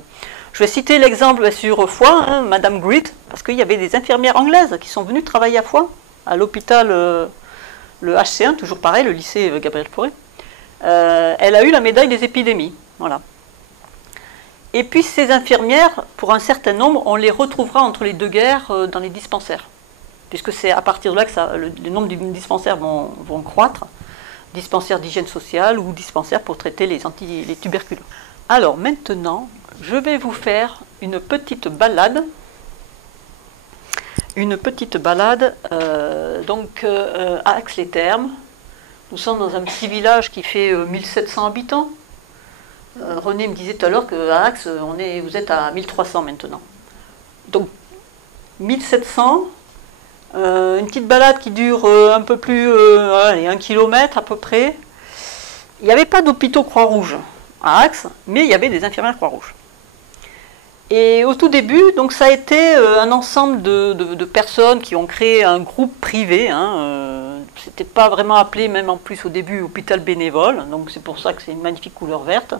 Je vais citer l'exemple sur Foix, Madame Greet, parce qu'il y avait des infirmières anglaises qui sont venues travailler à Foix, à l'hôpital, le HC1, toujours pareil, le lycée Gabriel Fauré. Elle a eu la médaille des épidémies, voilà. Et puis ces infirmières, pour un certain nombre, on les retrouvera entre les deux guerres dans les dispensaires. Puisque c'est à partir de là que le nombre de dispensaires vont croître. Dispensaires d'hygiène sociale ou dispensaires pour traiter les tuberculeux. Alors maintenant, je vais vous faire une petite balade. À Aix-les-Thermes. Nous sommes dans un petit village qui fait 1700 habitants. René me disait tout à l'heure qu'à Axe, vous êtes à 1300 maintenant. Donc 1700, une petite balade qui dure un peu plus, 1 kilomètre à peu près. Il n'y avait pas d'hôpitaux Croix-Rouge à Axe, mais il y avait des infirmières Croix-Rouge. Et au tout début, donc ça a été un ensemble de personnes qui ont créé un groupe privé. C'était pas vraiment appelé, même en plus au début, hôpital bénévole. Donc c'est pour ça que c'est une magnifique couleur verte.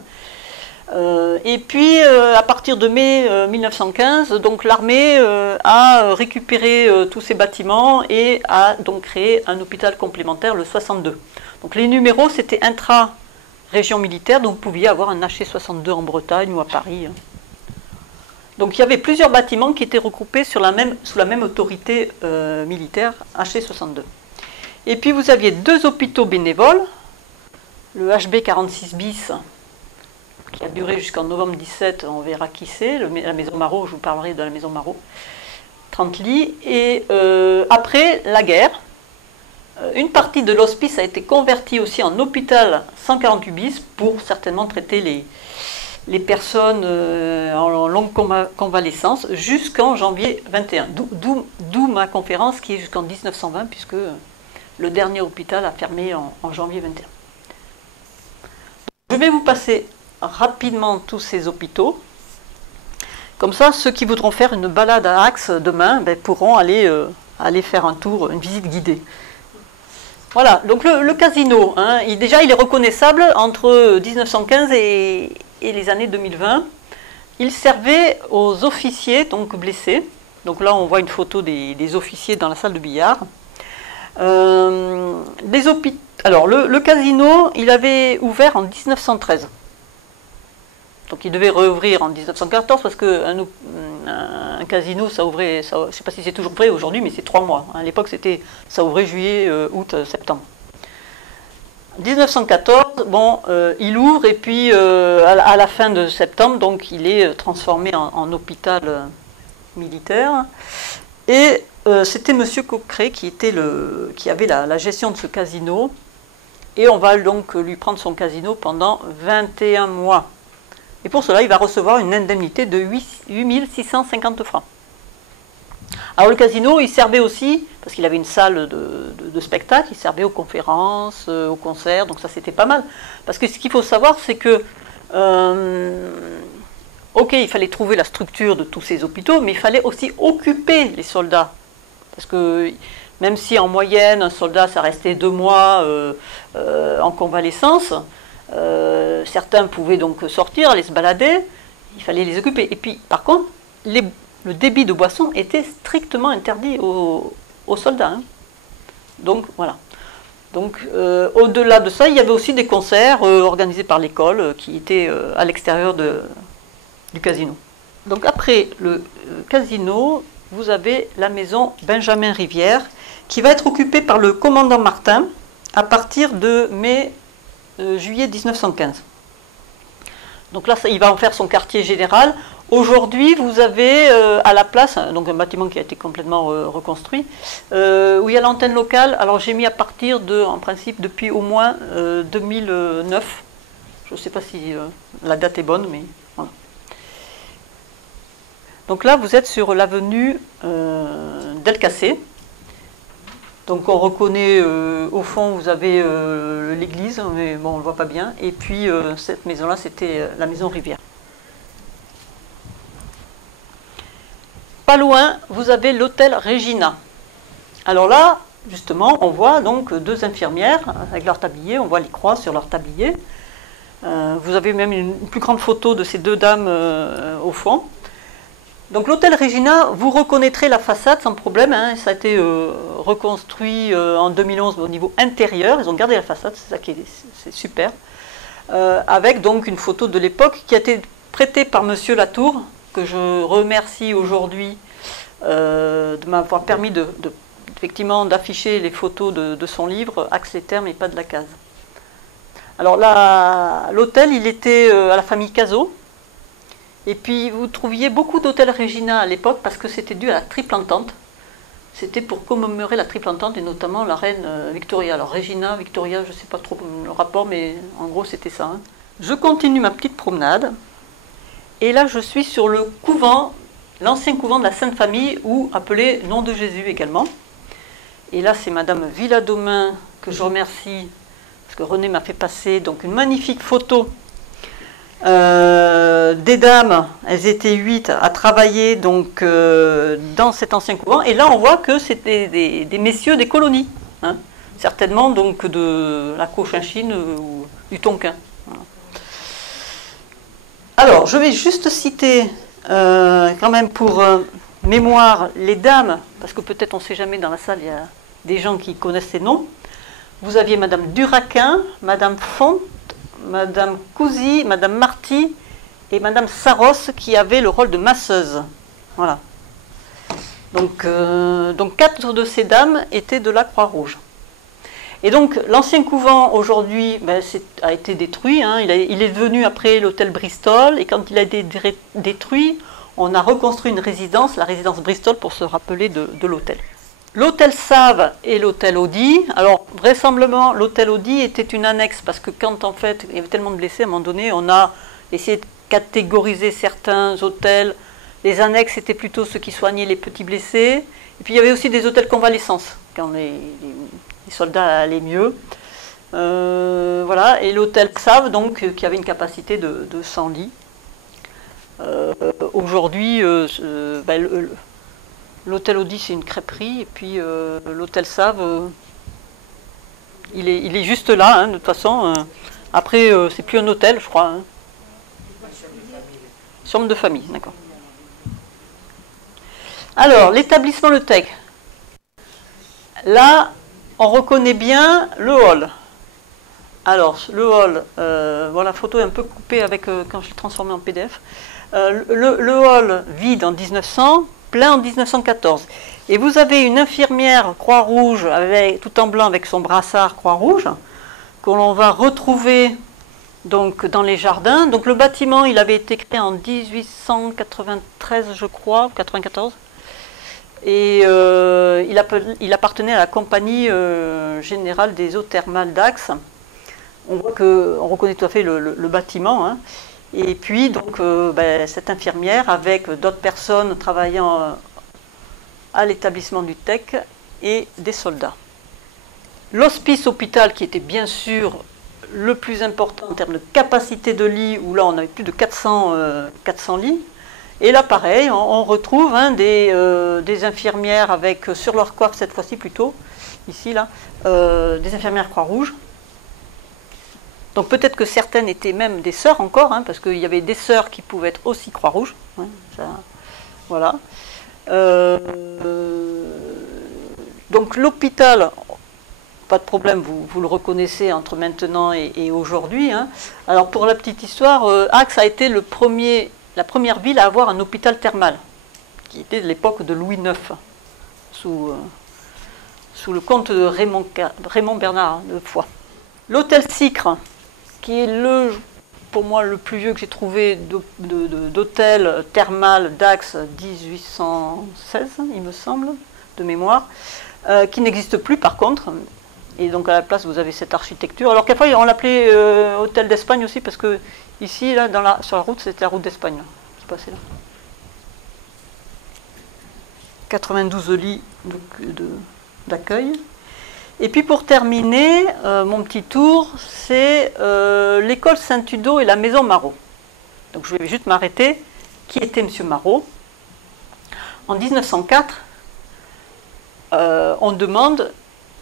Et puis à partir de mai 1915, donc l'armée a récupéré tous ces bâtiments et a donc créé un hôpital complémentaire, le 62. Donc les numéros, c'était intra-région militaire, donc vous pouviez avoir un HC62 en Bretagne ou à Paris. Donc il y avait plusieurs bâtiments qui étaient regroupés sous la même autorité militaire, HC62. Et puis vous aviez 2 hôpitaux bénévoles, le HB 46 bis, qui a duré jusqu'en novembre 17, on verra qui c'est, la maison Marot, je vous parlerai de la maison Marot, 30 lits. Et après la guerre, une partie de l'hospice a été convertie aussi en hôpital 148 bis pour certainement traiter les personnes en longue convalescence jusqu'en janvier 21. D'où ma conférence qui est jusqu'en 1920, puisque le dernier hôpital a fermé en janvier 21. Je vais vous passer rapidement tous ces hôpitaux. Comme ça, ceux qui voudront faire une balade à Axe demain pourront aller faire un tour, une visite guidée. Voilà, donc le casino, déjà il est reconnaissable entre 1915 et les années 2020. Il servait aux officiers, donc blessés, Donc là, on voit une photo des officiers dans la salle de billard. Alors, le casino, il avait ouvert en 1913. Donc il devait rouvrir en 1914 parce qu'un casino, ça ouvrait, je ne sais pas si c'est toujours vrai aujourd'hui, mais c'est 3 mois. À l'époque, ça ouvrait juillet, août, septembre. 1914, bon, il ouvre et puis à la fin de septembre, donc il est transformé en hôpital militaire. Et c'était M. Coqueret qui avait la gestion de ce casino. Et on va donc lui prendre son casino pendant 21 mois. Et pour cela, il va recevoir une indemnité de 8 650 francs. Alors le casino, il servait aussi, parce qu'il avait une salle de spectacle, il servait aux conférences, aux concerts, donc ça c'était pas mal. Parce que ce qu'il faut savoir, c'est que, ok, il fallait trouver la structure de tous ces hôpitaux, mais il fallait aussi occuper les soldats. Parce que même si en moyenne, un soldat, ça restait 2 mois en convalescence, certains pouvaient donc sortir, aller se balader, il fallait les occuper. Et puis, par contre, le débit de boisson était strictement interdit aux soldats. Hein. Donc, voilà. Donc, au-delà de ça, il y avait aussi des concerts organisés par l'école qui étaient à l'extérieur du casino. Donc, après le casino, vous avez la maison Benjamin Rivière qui va être occupée par le commandant Martin à partir de juillet 1915. Donc là, il va en faire son quartier général. Aujourd'hui, vous avez à la place, donc un bâtiment qui a été complètement reconstruit, où il y a l'antenne locale. Alors j'ai mis à partir en principe, depuis au moins 2009. Je ne sais pas si la date est bonne, mais voilà. Donc là, vous êtes sur l'avenue d'Elcassé. Donc on reconnaît, au fond, vous avez l'église, mais bon, on ne le voit pas bien. Et puis cette maison-là, c'était la maison Rivière. Pas loin, vous avez l'hôtel Regina. Alors là, justement, on voit donc 2 infirmières avec leur tablier, on voit les croix sur leur tablier. Vous avez même une plus grande photo de ces 2 dames au fond. Donc l'hôtel Regina, vous reconnaîtrez la façade sans problème, hein, ça a été reconstruit en 2011 au niveau intérieur, ils ont gardé la façade, c'est ça qui c'est super. Avec donc une photo de l'époque qui a été prêtée par Monsieur Latour, que je remercie aujourd'hui de m'avoir permis effectivement d'afficher les photos de son livre Axe les Thermes et pas de la case. Alors l'hôtel, il était à la famille Cazot. Et puis vous trouviez beaucoup d'hôtels Regina à l'époque parce que c'était dû à la triple entente. C'était pour commémorer la triple entente et notamment la reine Victoria. Alors Regina, Victoria, je ne sais pas trop le rapport, mais en gros c'était ça. Hein. Je continue ma petite promenade. Et là je suis sur le couvent, l'ancien couvent de la Sainte Famille, ou appelé Nom de Jésus également. Et là c'est Madame Villadomain que je remercie, parce que René m'a fait passer donc une magnifique photo. Des dames, elles étaient 8 à travailler donc dans cet ancien couvent, et là on voit que c'était des messieurs des colonies, hein, certainement donc de la Cochinchine ou du Tonkin. Voilà. Alors je vais juste citer quand même pour mémoire les dames, parce que peut-être on ne sait jamais dans la salle, il y a des gens qui connaissent ces noms. Vous aviez Madame Duraquin, Madame Font, Madame Cousy, Madame Marty et Madame Saros qui avaient le rôle de masseuse. Voilà. Donc 4 de ces dames étaient de la Croix-Rouge. Et donc l'ancien couvent aujourd'hui a été détruit. Hein. Il est devenu après l'hôtel Bristol, et quand il a été détruit, on a reconstruit une résidence, la résidence Bristol, pour se rappeler de l'hôtel. L'hôtel Save et l'hôtel Audi. Alors, vraisemblablement, l'hôtel Audi était une annexe, parce que quand, en fait, il y avait tellement de blessés, à un moment donné, on a essayé de catégoriser certains hôtels. Les annexes étaient plutôt ceux qui soignaient les petits blessés. Et puis, il y avait aussi des hôtels convalescence, quand les soldats allaient mieux. Voilà. Et l'hôtel Save, donc, qui avait une capacité de 100 lits. Aujourd'hui, l'hôtel Audi, c'est une crêperie, et puis l'hôtel Save, il est juste là, hein, de toute façon. Après, c'est plus un hôtel, je crois. Hein. Chambre de famille, d'accord. Alors, l'établissement Le Tech. Là, on reconnaît bien le hall. Alors, le hall, voilà, la photo est un peu coupée avec quand je l'ai transformé en PDF. Le hall vide en 1900, plein en 1914. Et vous avez une infirmière Croix-Rouge, tout en blanc avec son brassard Croix-Rouge, que l'on va retrouver donc, dans les jardins. Donc le bâtiment, il avait été créé en 1893, je crois, 94. Et il appartenait à la Compagnie Générale des Eaux Thermales d'Ax. On reconnaît tout à fait le bâtiment. Hein. Et puis, donc, cette infirmière, avec d'autres personnes travaillant à l'établissement du Tech et des soldats. L'hospice hôpital, qui était bien sûr le plus important en termes de capacité de lit, où là on avait plus de 400 lits. Et là pareil, on retrouve des infirmières avec, sur leur coiffe cette fois-ci plutôt, ici là, des infirmières Croix-Rouge. Donc peut-être que certaines étaient même des sœurs encore, hein, parce qu'il y avait des sœurs qui pouvaient être aussi Croix-Rouge. Hein, voilà. Donc l'hôpital, pas de problème, vous le reconnaissez entre maintenant et aujourd'hui. Hein. Alors pour la petite histoire, Ax a été la première ville à avoir un hôpital thermal, qui était de l'époque de Louis IX, sous le comte de Raymond Bernard de Foix. L'hôtel Sicre, qui est pour moi le plus vieux que j'ai trouvé d'hôtel thermal d'Ax, 1816, il me semble, de mémoire, qui n'existe plus par contre. Et donc à la place vous avez cette architecture. Alors quelquefois on l'appelait hôtel d'Espagne aussi, parce que ici là sur la route c'était la route d'Espagne qui passait là. 92 lits d'accueil. Et puis pour terminer, mon petit tour, c'est l'école Saint-Udo et la maison Marot. Donc je vais juste m'arrêter. Qui était M. Marot? En 1904, on demande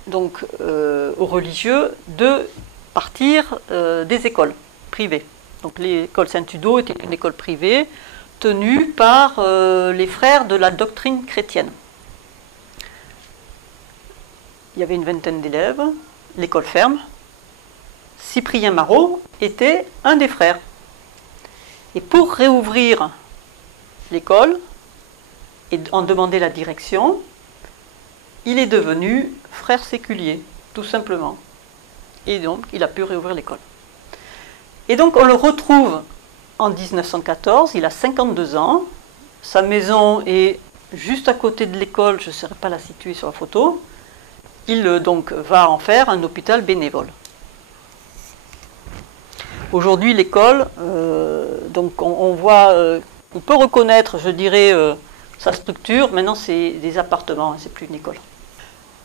donc aux religieux de partir des écoles privées. Donc l'école Saint-Udo était une école privée tenue par les frères de la doctrine chrétienne. Il y avait une vingtaine d'élèves, l'école ferme. Cyprien Marot était un des frères. Et pour réouvrir l'école et en demander la direction, il est devenu frère séculier, tout simplement. Et donc, il a pu réouvrir l'école. Et donc, on le retrouve en 1914, il a 52 ans. Sa maison est juste à côté de l'école, je ne saurais pas la situer sur la photo. Il donc va en faire un hôpital bénévole. Aujourd'hui, l'école, donc on voit, on peut reconnaître, je dirais, sa structure. Maintenant, c'est des appartements, c'est plus une école.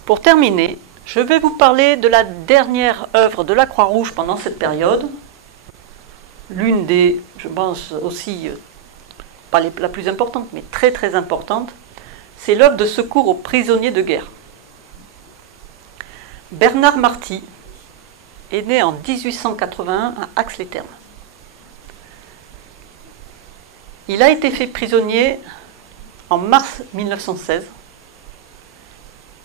Pour terminer, je vais vous parler de la dernière œuvre de la Croix-Rouge pendant cette période. L'une des, je pense aussi, pas la plus importante, mais très très importante, c'est l'œuvre de secours aux prisonniers de guerre. Bernard Marty est né en 1881 à Ax-les-Thermes. Il a été fait prisonnier en mars 1916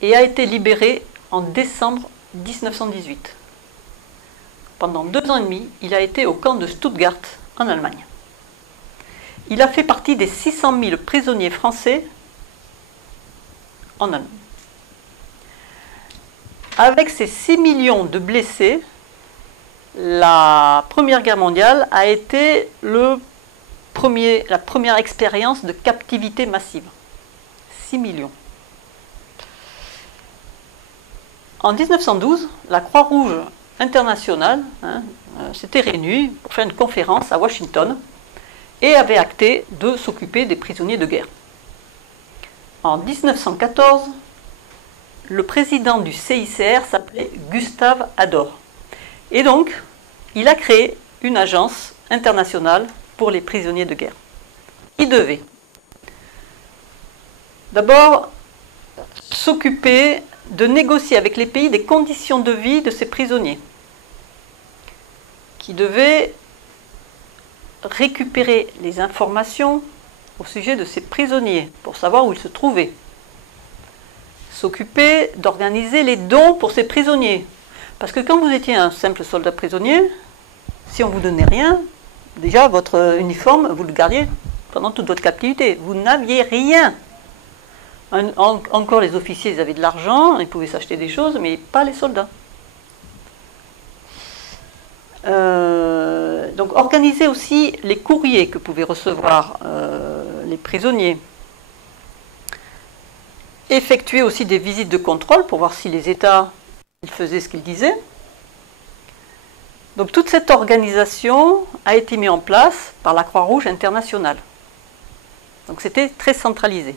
et a été libéré en décembre 1918. Pendant 2 ans et demi, il a été au camp de Stuttgart, en Allemagne. Il a fait partie des 600 000 prisonniers français en Allemagne. Avec ces 6 millions de blessés, la Première Guerre mondiale a été la première expérience de captivité massive. 6 millions. En 1912, la Croix-Rouge internationale s'était réunie pour faire une conférence à Washington et avait acté de s'occuper des prisonniers de guerre. En 1914, le président du CICR s'appelait Gustave Ador. Et donc, il a créé une agence internationale pour les prisonniers de guerre. Il devait d'abord s'occuper de négocier avec les pays des conditions de vie de ces prisonniers, qui devaient récupérer les informations, au sujet de ses prisonniers, pour savoir où ils se trouvaient. S'occuper d'organiser les dons pour ses prisonniers. Parce que quand vous étiez un simple soldat prisonnier, si on ne vous donnait rien, déjà votre uniforme, vous le gardiez pendant toute votre captivité. Vous n'aviez rien. Encore les officiers, ils avaient de l'argent, ils pouvaient s'acheter des choses, mais pas les soldats. Donc organiser aussi les courriers que pouvaient recevoir les prisonniers. Effectuer aussi des visites de contrôle pour voir si les États ils faisaient ce qu'ils disaient. Donc toute cette organisation a été mise en place par la Croix-Rouge internationale. Donc c'était très centralisé.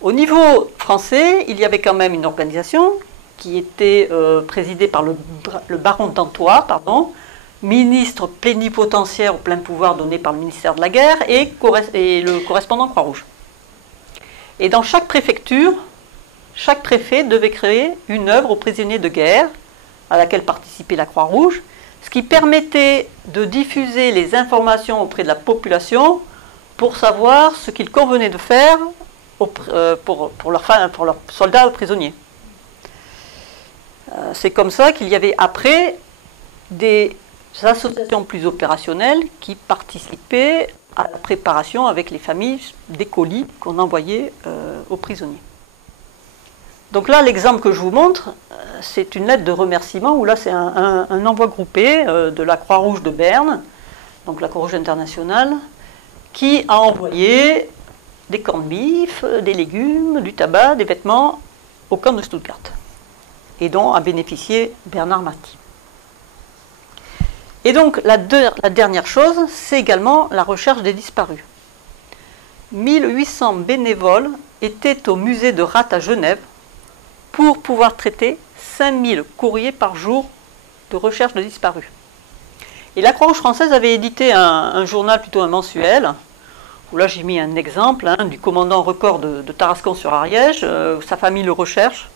Au niveau français, il y avait quand même une organisation qui était présidée par le baron d'Antoine, ministre plénipotentiaire au plein pouvoir donné par le ministère de la Guerre et le correspondant Croix-Rouge. Et dans chaque préfecture, chaque préfet devait créer une œuvre aux prisonniers de guerre à laquelle participait la Croix-Rouge, ce qui permettait de diffuser les informations auprès de la population pour savoir ce qu'il convenait de faire pour leurs soldats prisonniers. C'est comme ça qu'il y avait après des associations plus opérationnelles qui participaient à la préparation avec les familles des colis qu'on envoyait aux prisonniers. Donc là, l'exemple que je vous montre, c'est une lettre de remerciement où là c'est un envoi groupé de la Croix-Rouge de Berne, donc la Croix-Rouge internationale, qui a envoyé des corned beef, des légumes, du tabac, des vêtements au camp de Stuttgart, et dont a bénéficié Bernard Marty. Et donc la dernière chose, c'est également la recherche des disparus. 1800 bénévoles étaient au musée de Rath à Genève pour pouvoir traiter 5000 courriers par jour de recherche de disparus. Et la Croix-Rouge française avait édité un journal, plutôt un mensuel, où là j'ai mis un exemple du commandant record de Tarascon-sur-Ariège, où sa famille le recherche.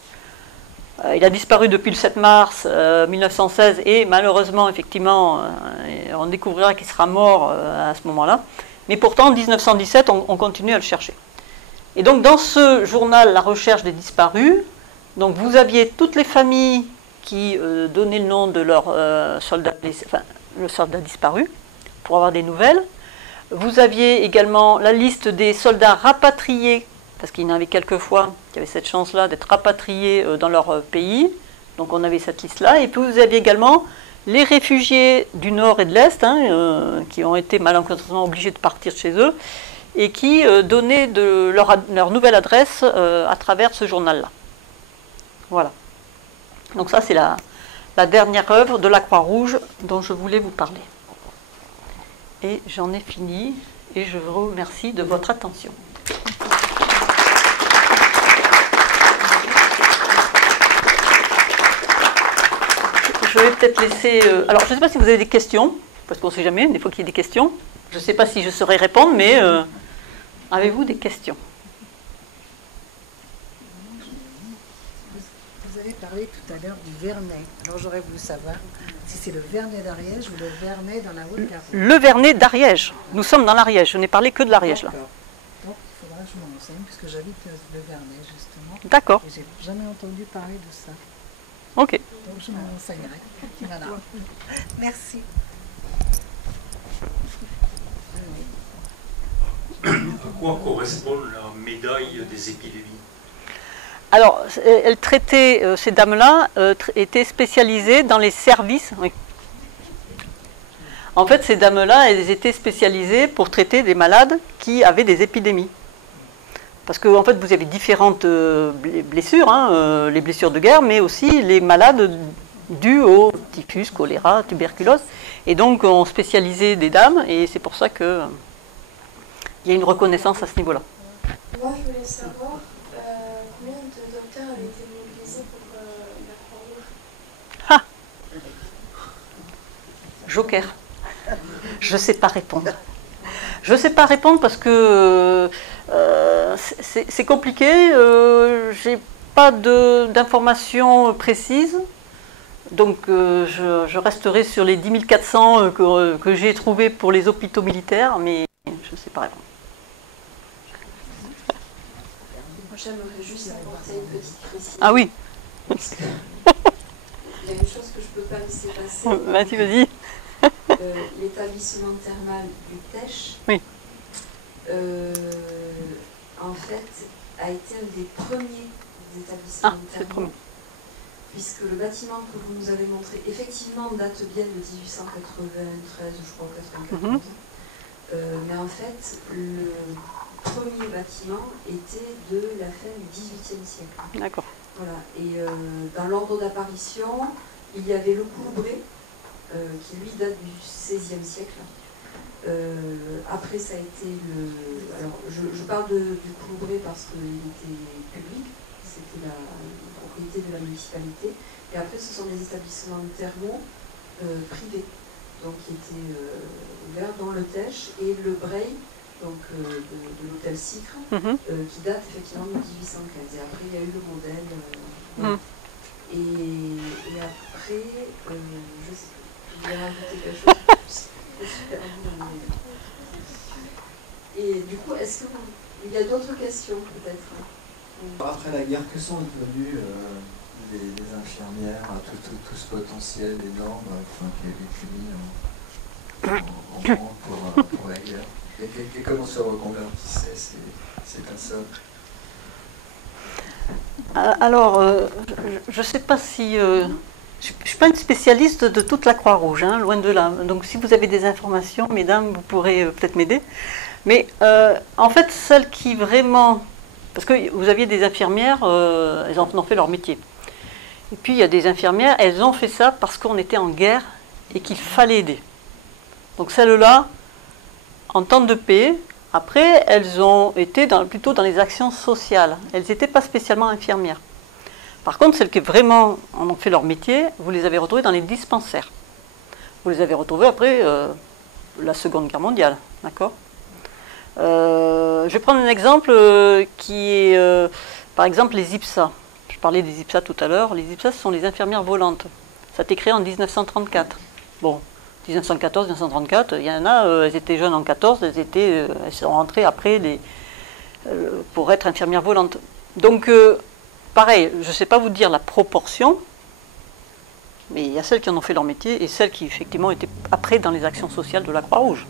Il a disparu depuis le 7 mars 1916 et malheureusement, effectivement, on découvrira qu'il sera mort à ce moment-là. Mais pourtant, en 1917, on continue à le chercher. Et donc, dans ce journal, La recherche des disparus, donc vous aviez toutes les familles qui donnaient le nom de leur soldat disparu pour avoir des nouvelles. Vous aviez également la liste des soldats rapatriés, parce qu'il y en avait quelquefois qui avaient cette chance-là d'être rapatriés dans leur pays. Donc on avait cette liste-là. Et puis vous aviez également les réfugiés du Nord et de l'Est, qui ont été malencontreusement obligés de partir de chez eux, et qui donnaient leur nouvelle adresse à travers ce journal-là. Voilà. Donc ça, c'est la dernière œuvre de la Croix-Rouge dont je voulais vous parler. Et j'en ai fini, et je vous remercie de votre attention. Je vais peut-être laisser... alors, je ne sais pas si vous avez des questions, parce qu'on ne sait jamais, des fois qu'il y a des questions. Je ne sais pas si je saurais répondre, mais avez-vous des questions? Vous avez parlé tout à l'heure du Vernet. Alors, j'aurais voulu savoir si c'est le Vernet d'Ariège ou le Vernet dans la Haute-Garonne. Le Vernet d'Ariège. Nous sommes dans l'Ariège. Je n'ai parlé que de l'Ariège, là. Donc, il faudra que je m'en renseigne, puisque j'habite le Vernet, justement. D'accord. Et j'ai jamais entendu parler de ça. Ok. Donc, je m'en renseignerai. Voilà. Merci. À quoi correspond la médaille des épidémies? Alors, elle traitait, ces dames-là étaient spécialisées dans les services. Oui. En fait, ces dames-là, elles étaient spécialisées pour traiter des malades qui avaient des épidémies. Parce que, en fait, vous avez différentes blessures, les blessures de guerre, mais aussi les malades dus au typhus, choléra, tuberculose. Et donc, on spécialisait des dames, et c'est pour ça qu'il y a une reconnaissance à ce niveau-là. Moi, je voulais savoir combien de docteurs avaient été mobilisés pour la Croix-Rouge. Ah Joker. Je ne sais pas répondre. Je ne sais pas répondre parce que c'est compliqué. Je n'ai pas d'informations précises. Donc je resterai sur les 10 400 que j'ai trouvés pour les hôpitaux militaires, mais je ne sais pas répondre. j'aimerais juste apporter une petite précision. Ah oui, Parce que il y a une chose que je ne peux pas laisser passer. vas-y, vas-y. L'établissement thermal du Tech, Oui. En fait, a été un des premiers établissements C'est le thermaux. premier. Puisque le bâtiment que vous nous avez montré, effectivement, date bien de 1893, je crois, 94. Mais en fait, le premier bâtiment était de la fin du XVIIIe siècle. D'accord. Voilà. Et dans l'ordre d'apparition, il y avait le coulbré, qui lui date du XVIe siècle. Après, ça a été le... Alors, je parle du coulbré parce qu'il était public, c'était la propriété de la municipalité. Et après, ce sont des établissements thermaux privés, donc qui étaient ouverts dans le Tech, et le Breil, donc de l'hôtel Sicre, qui date effectivement de 1815. Et après, il y a eu le modèle. Voilà. Et après, je sais plus, je vais rajouter quelque chose de plus. Super. Et du coup, est-ce qu'il y a d'autres questions peut-être? Après la guerre, que sont devenues les infirmières, tout ce potentiel énorme qui a été mis en compte pour la guerre? Et comment se reconvertissaient ces personnes? Alors, je ne sais pas si... je ne suis pas une spécialiste de toute la Croix-Rouge, hein, loin de là. Donc si vous avez des informations, mesdames, vous pourrez peut-être m'aider. Mais en fait, celles qui vraiment... Parce que vous aviez des infirmières, elles en ont fait leur métier. Et puis il y a des infirmières, elles ont fait ça parce qu'on était en guerre et qu'il fallait aider. Donc celles-là, en temps de paix, après, elles ont été plutôt dans les actions sociales. Elles n'étaient pas spécialement infirmières. Par contre, celles qui vraiment en ont fait leur métier, vous les avez retrouvées dans les dispensaires. Vous les avez retrouvées après la Seconde Guerre mondiale, d'accord ? Je vais prendre un exemple qui est, par exemple, les IPSA. Je parlais des IPSA tout à l'heure. Les IPSA, ce sont les infirmières volantes. Ça a été créé en 1934. Bon, 1914, 1934, il y en a, elles étaient jeunes en 14, elles sont rentrées après pour être infirmières volantes. Donc, pareil, je ne sais pas vous dire la proportion, mais il y a celles qui en ont fait leur métier et celles qui, effectivement, étaient après dans les actions sociales de la Croix-Rouge.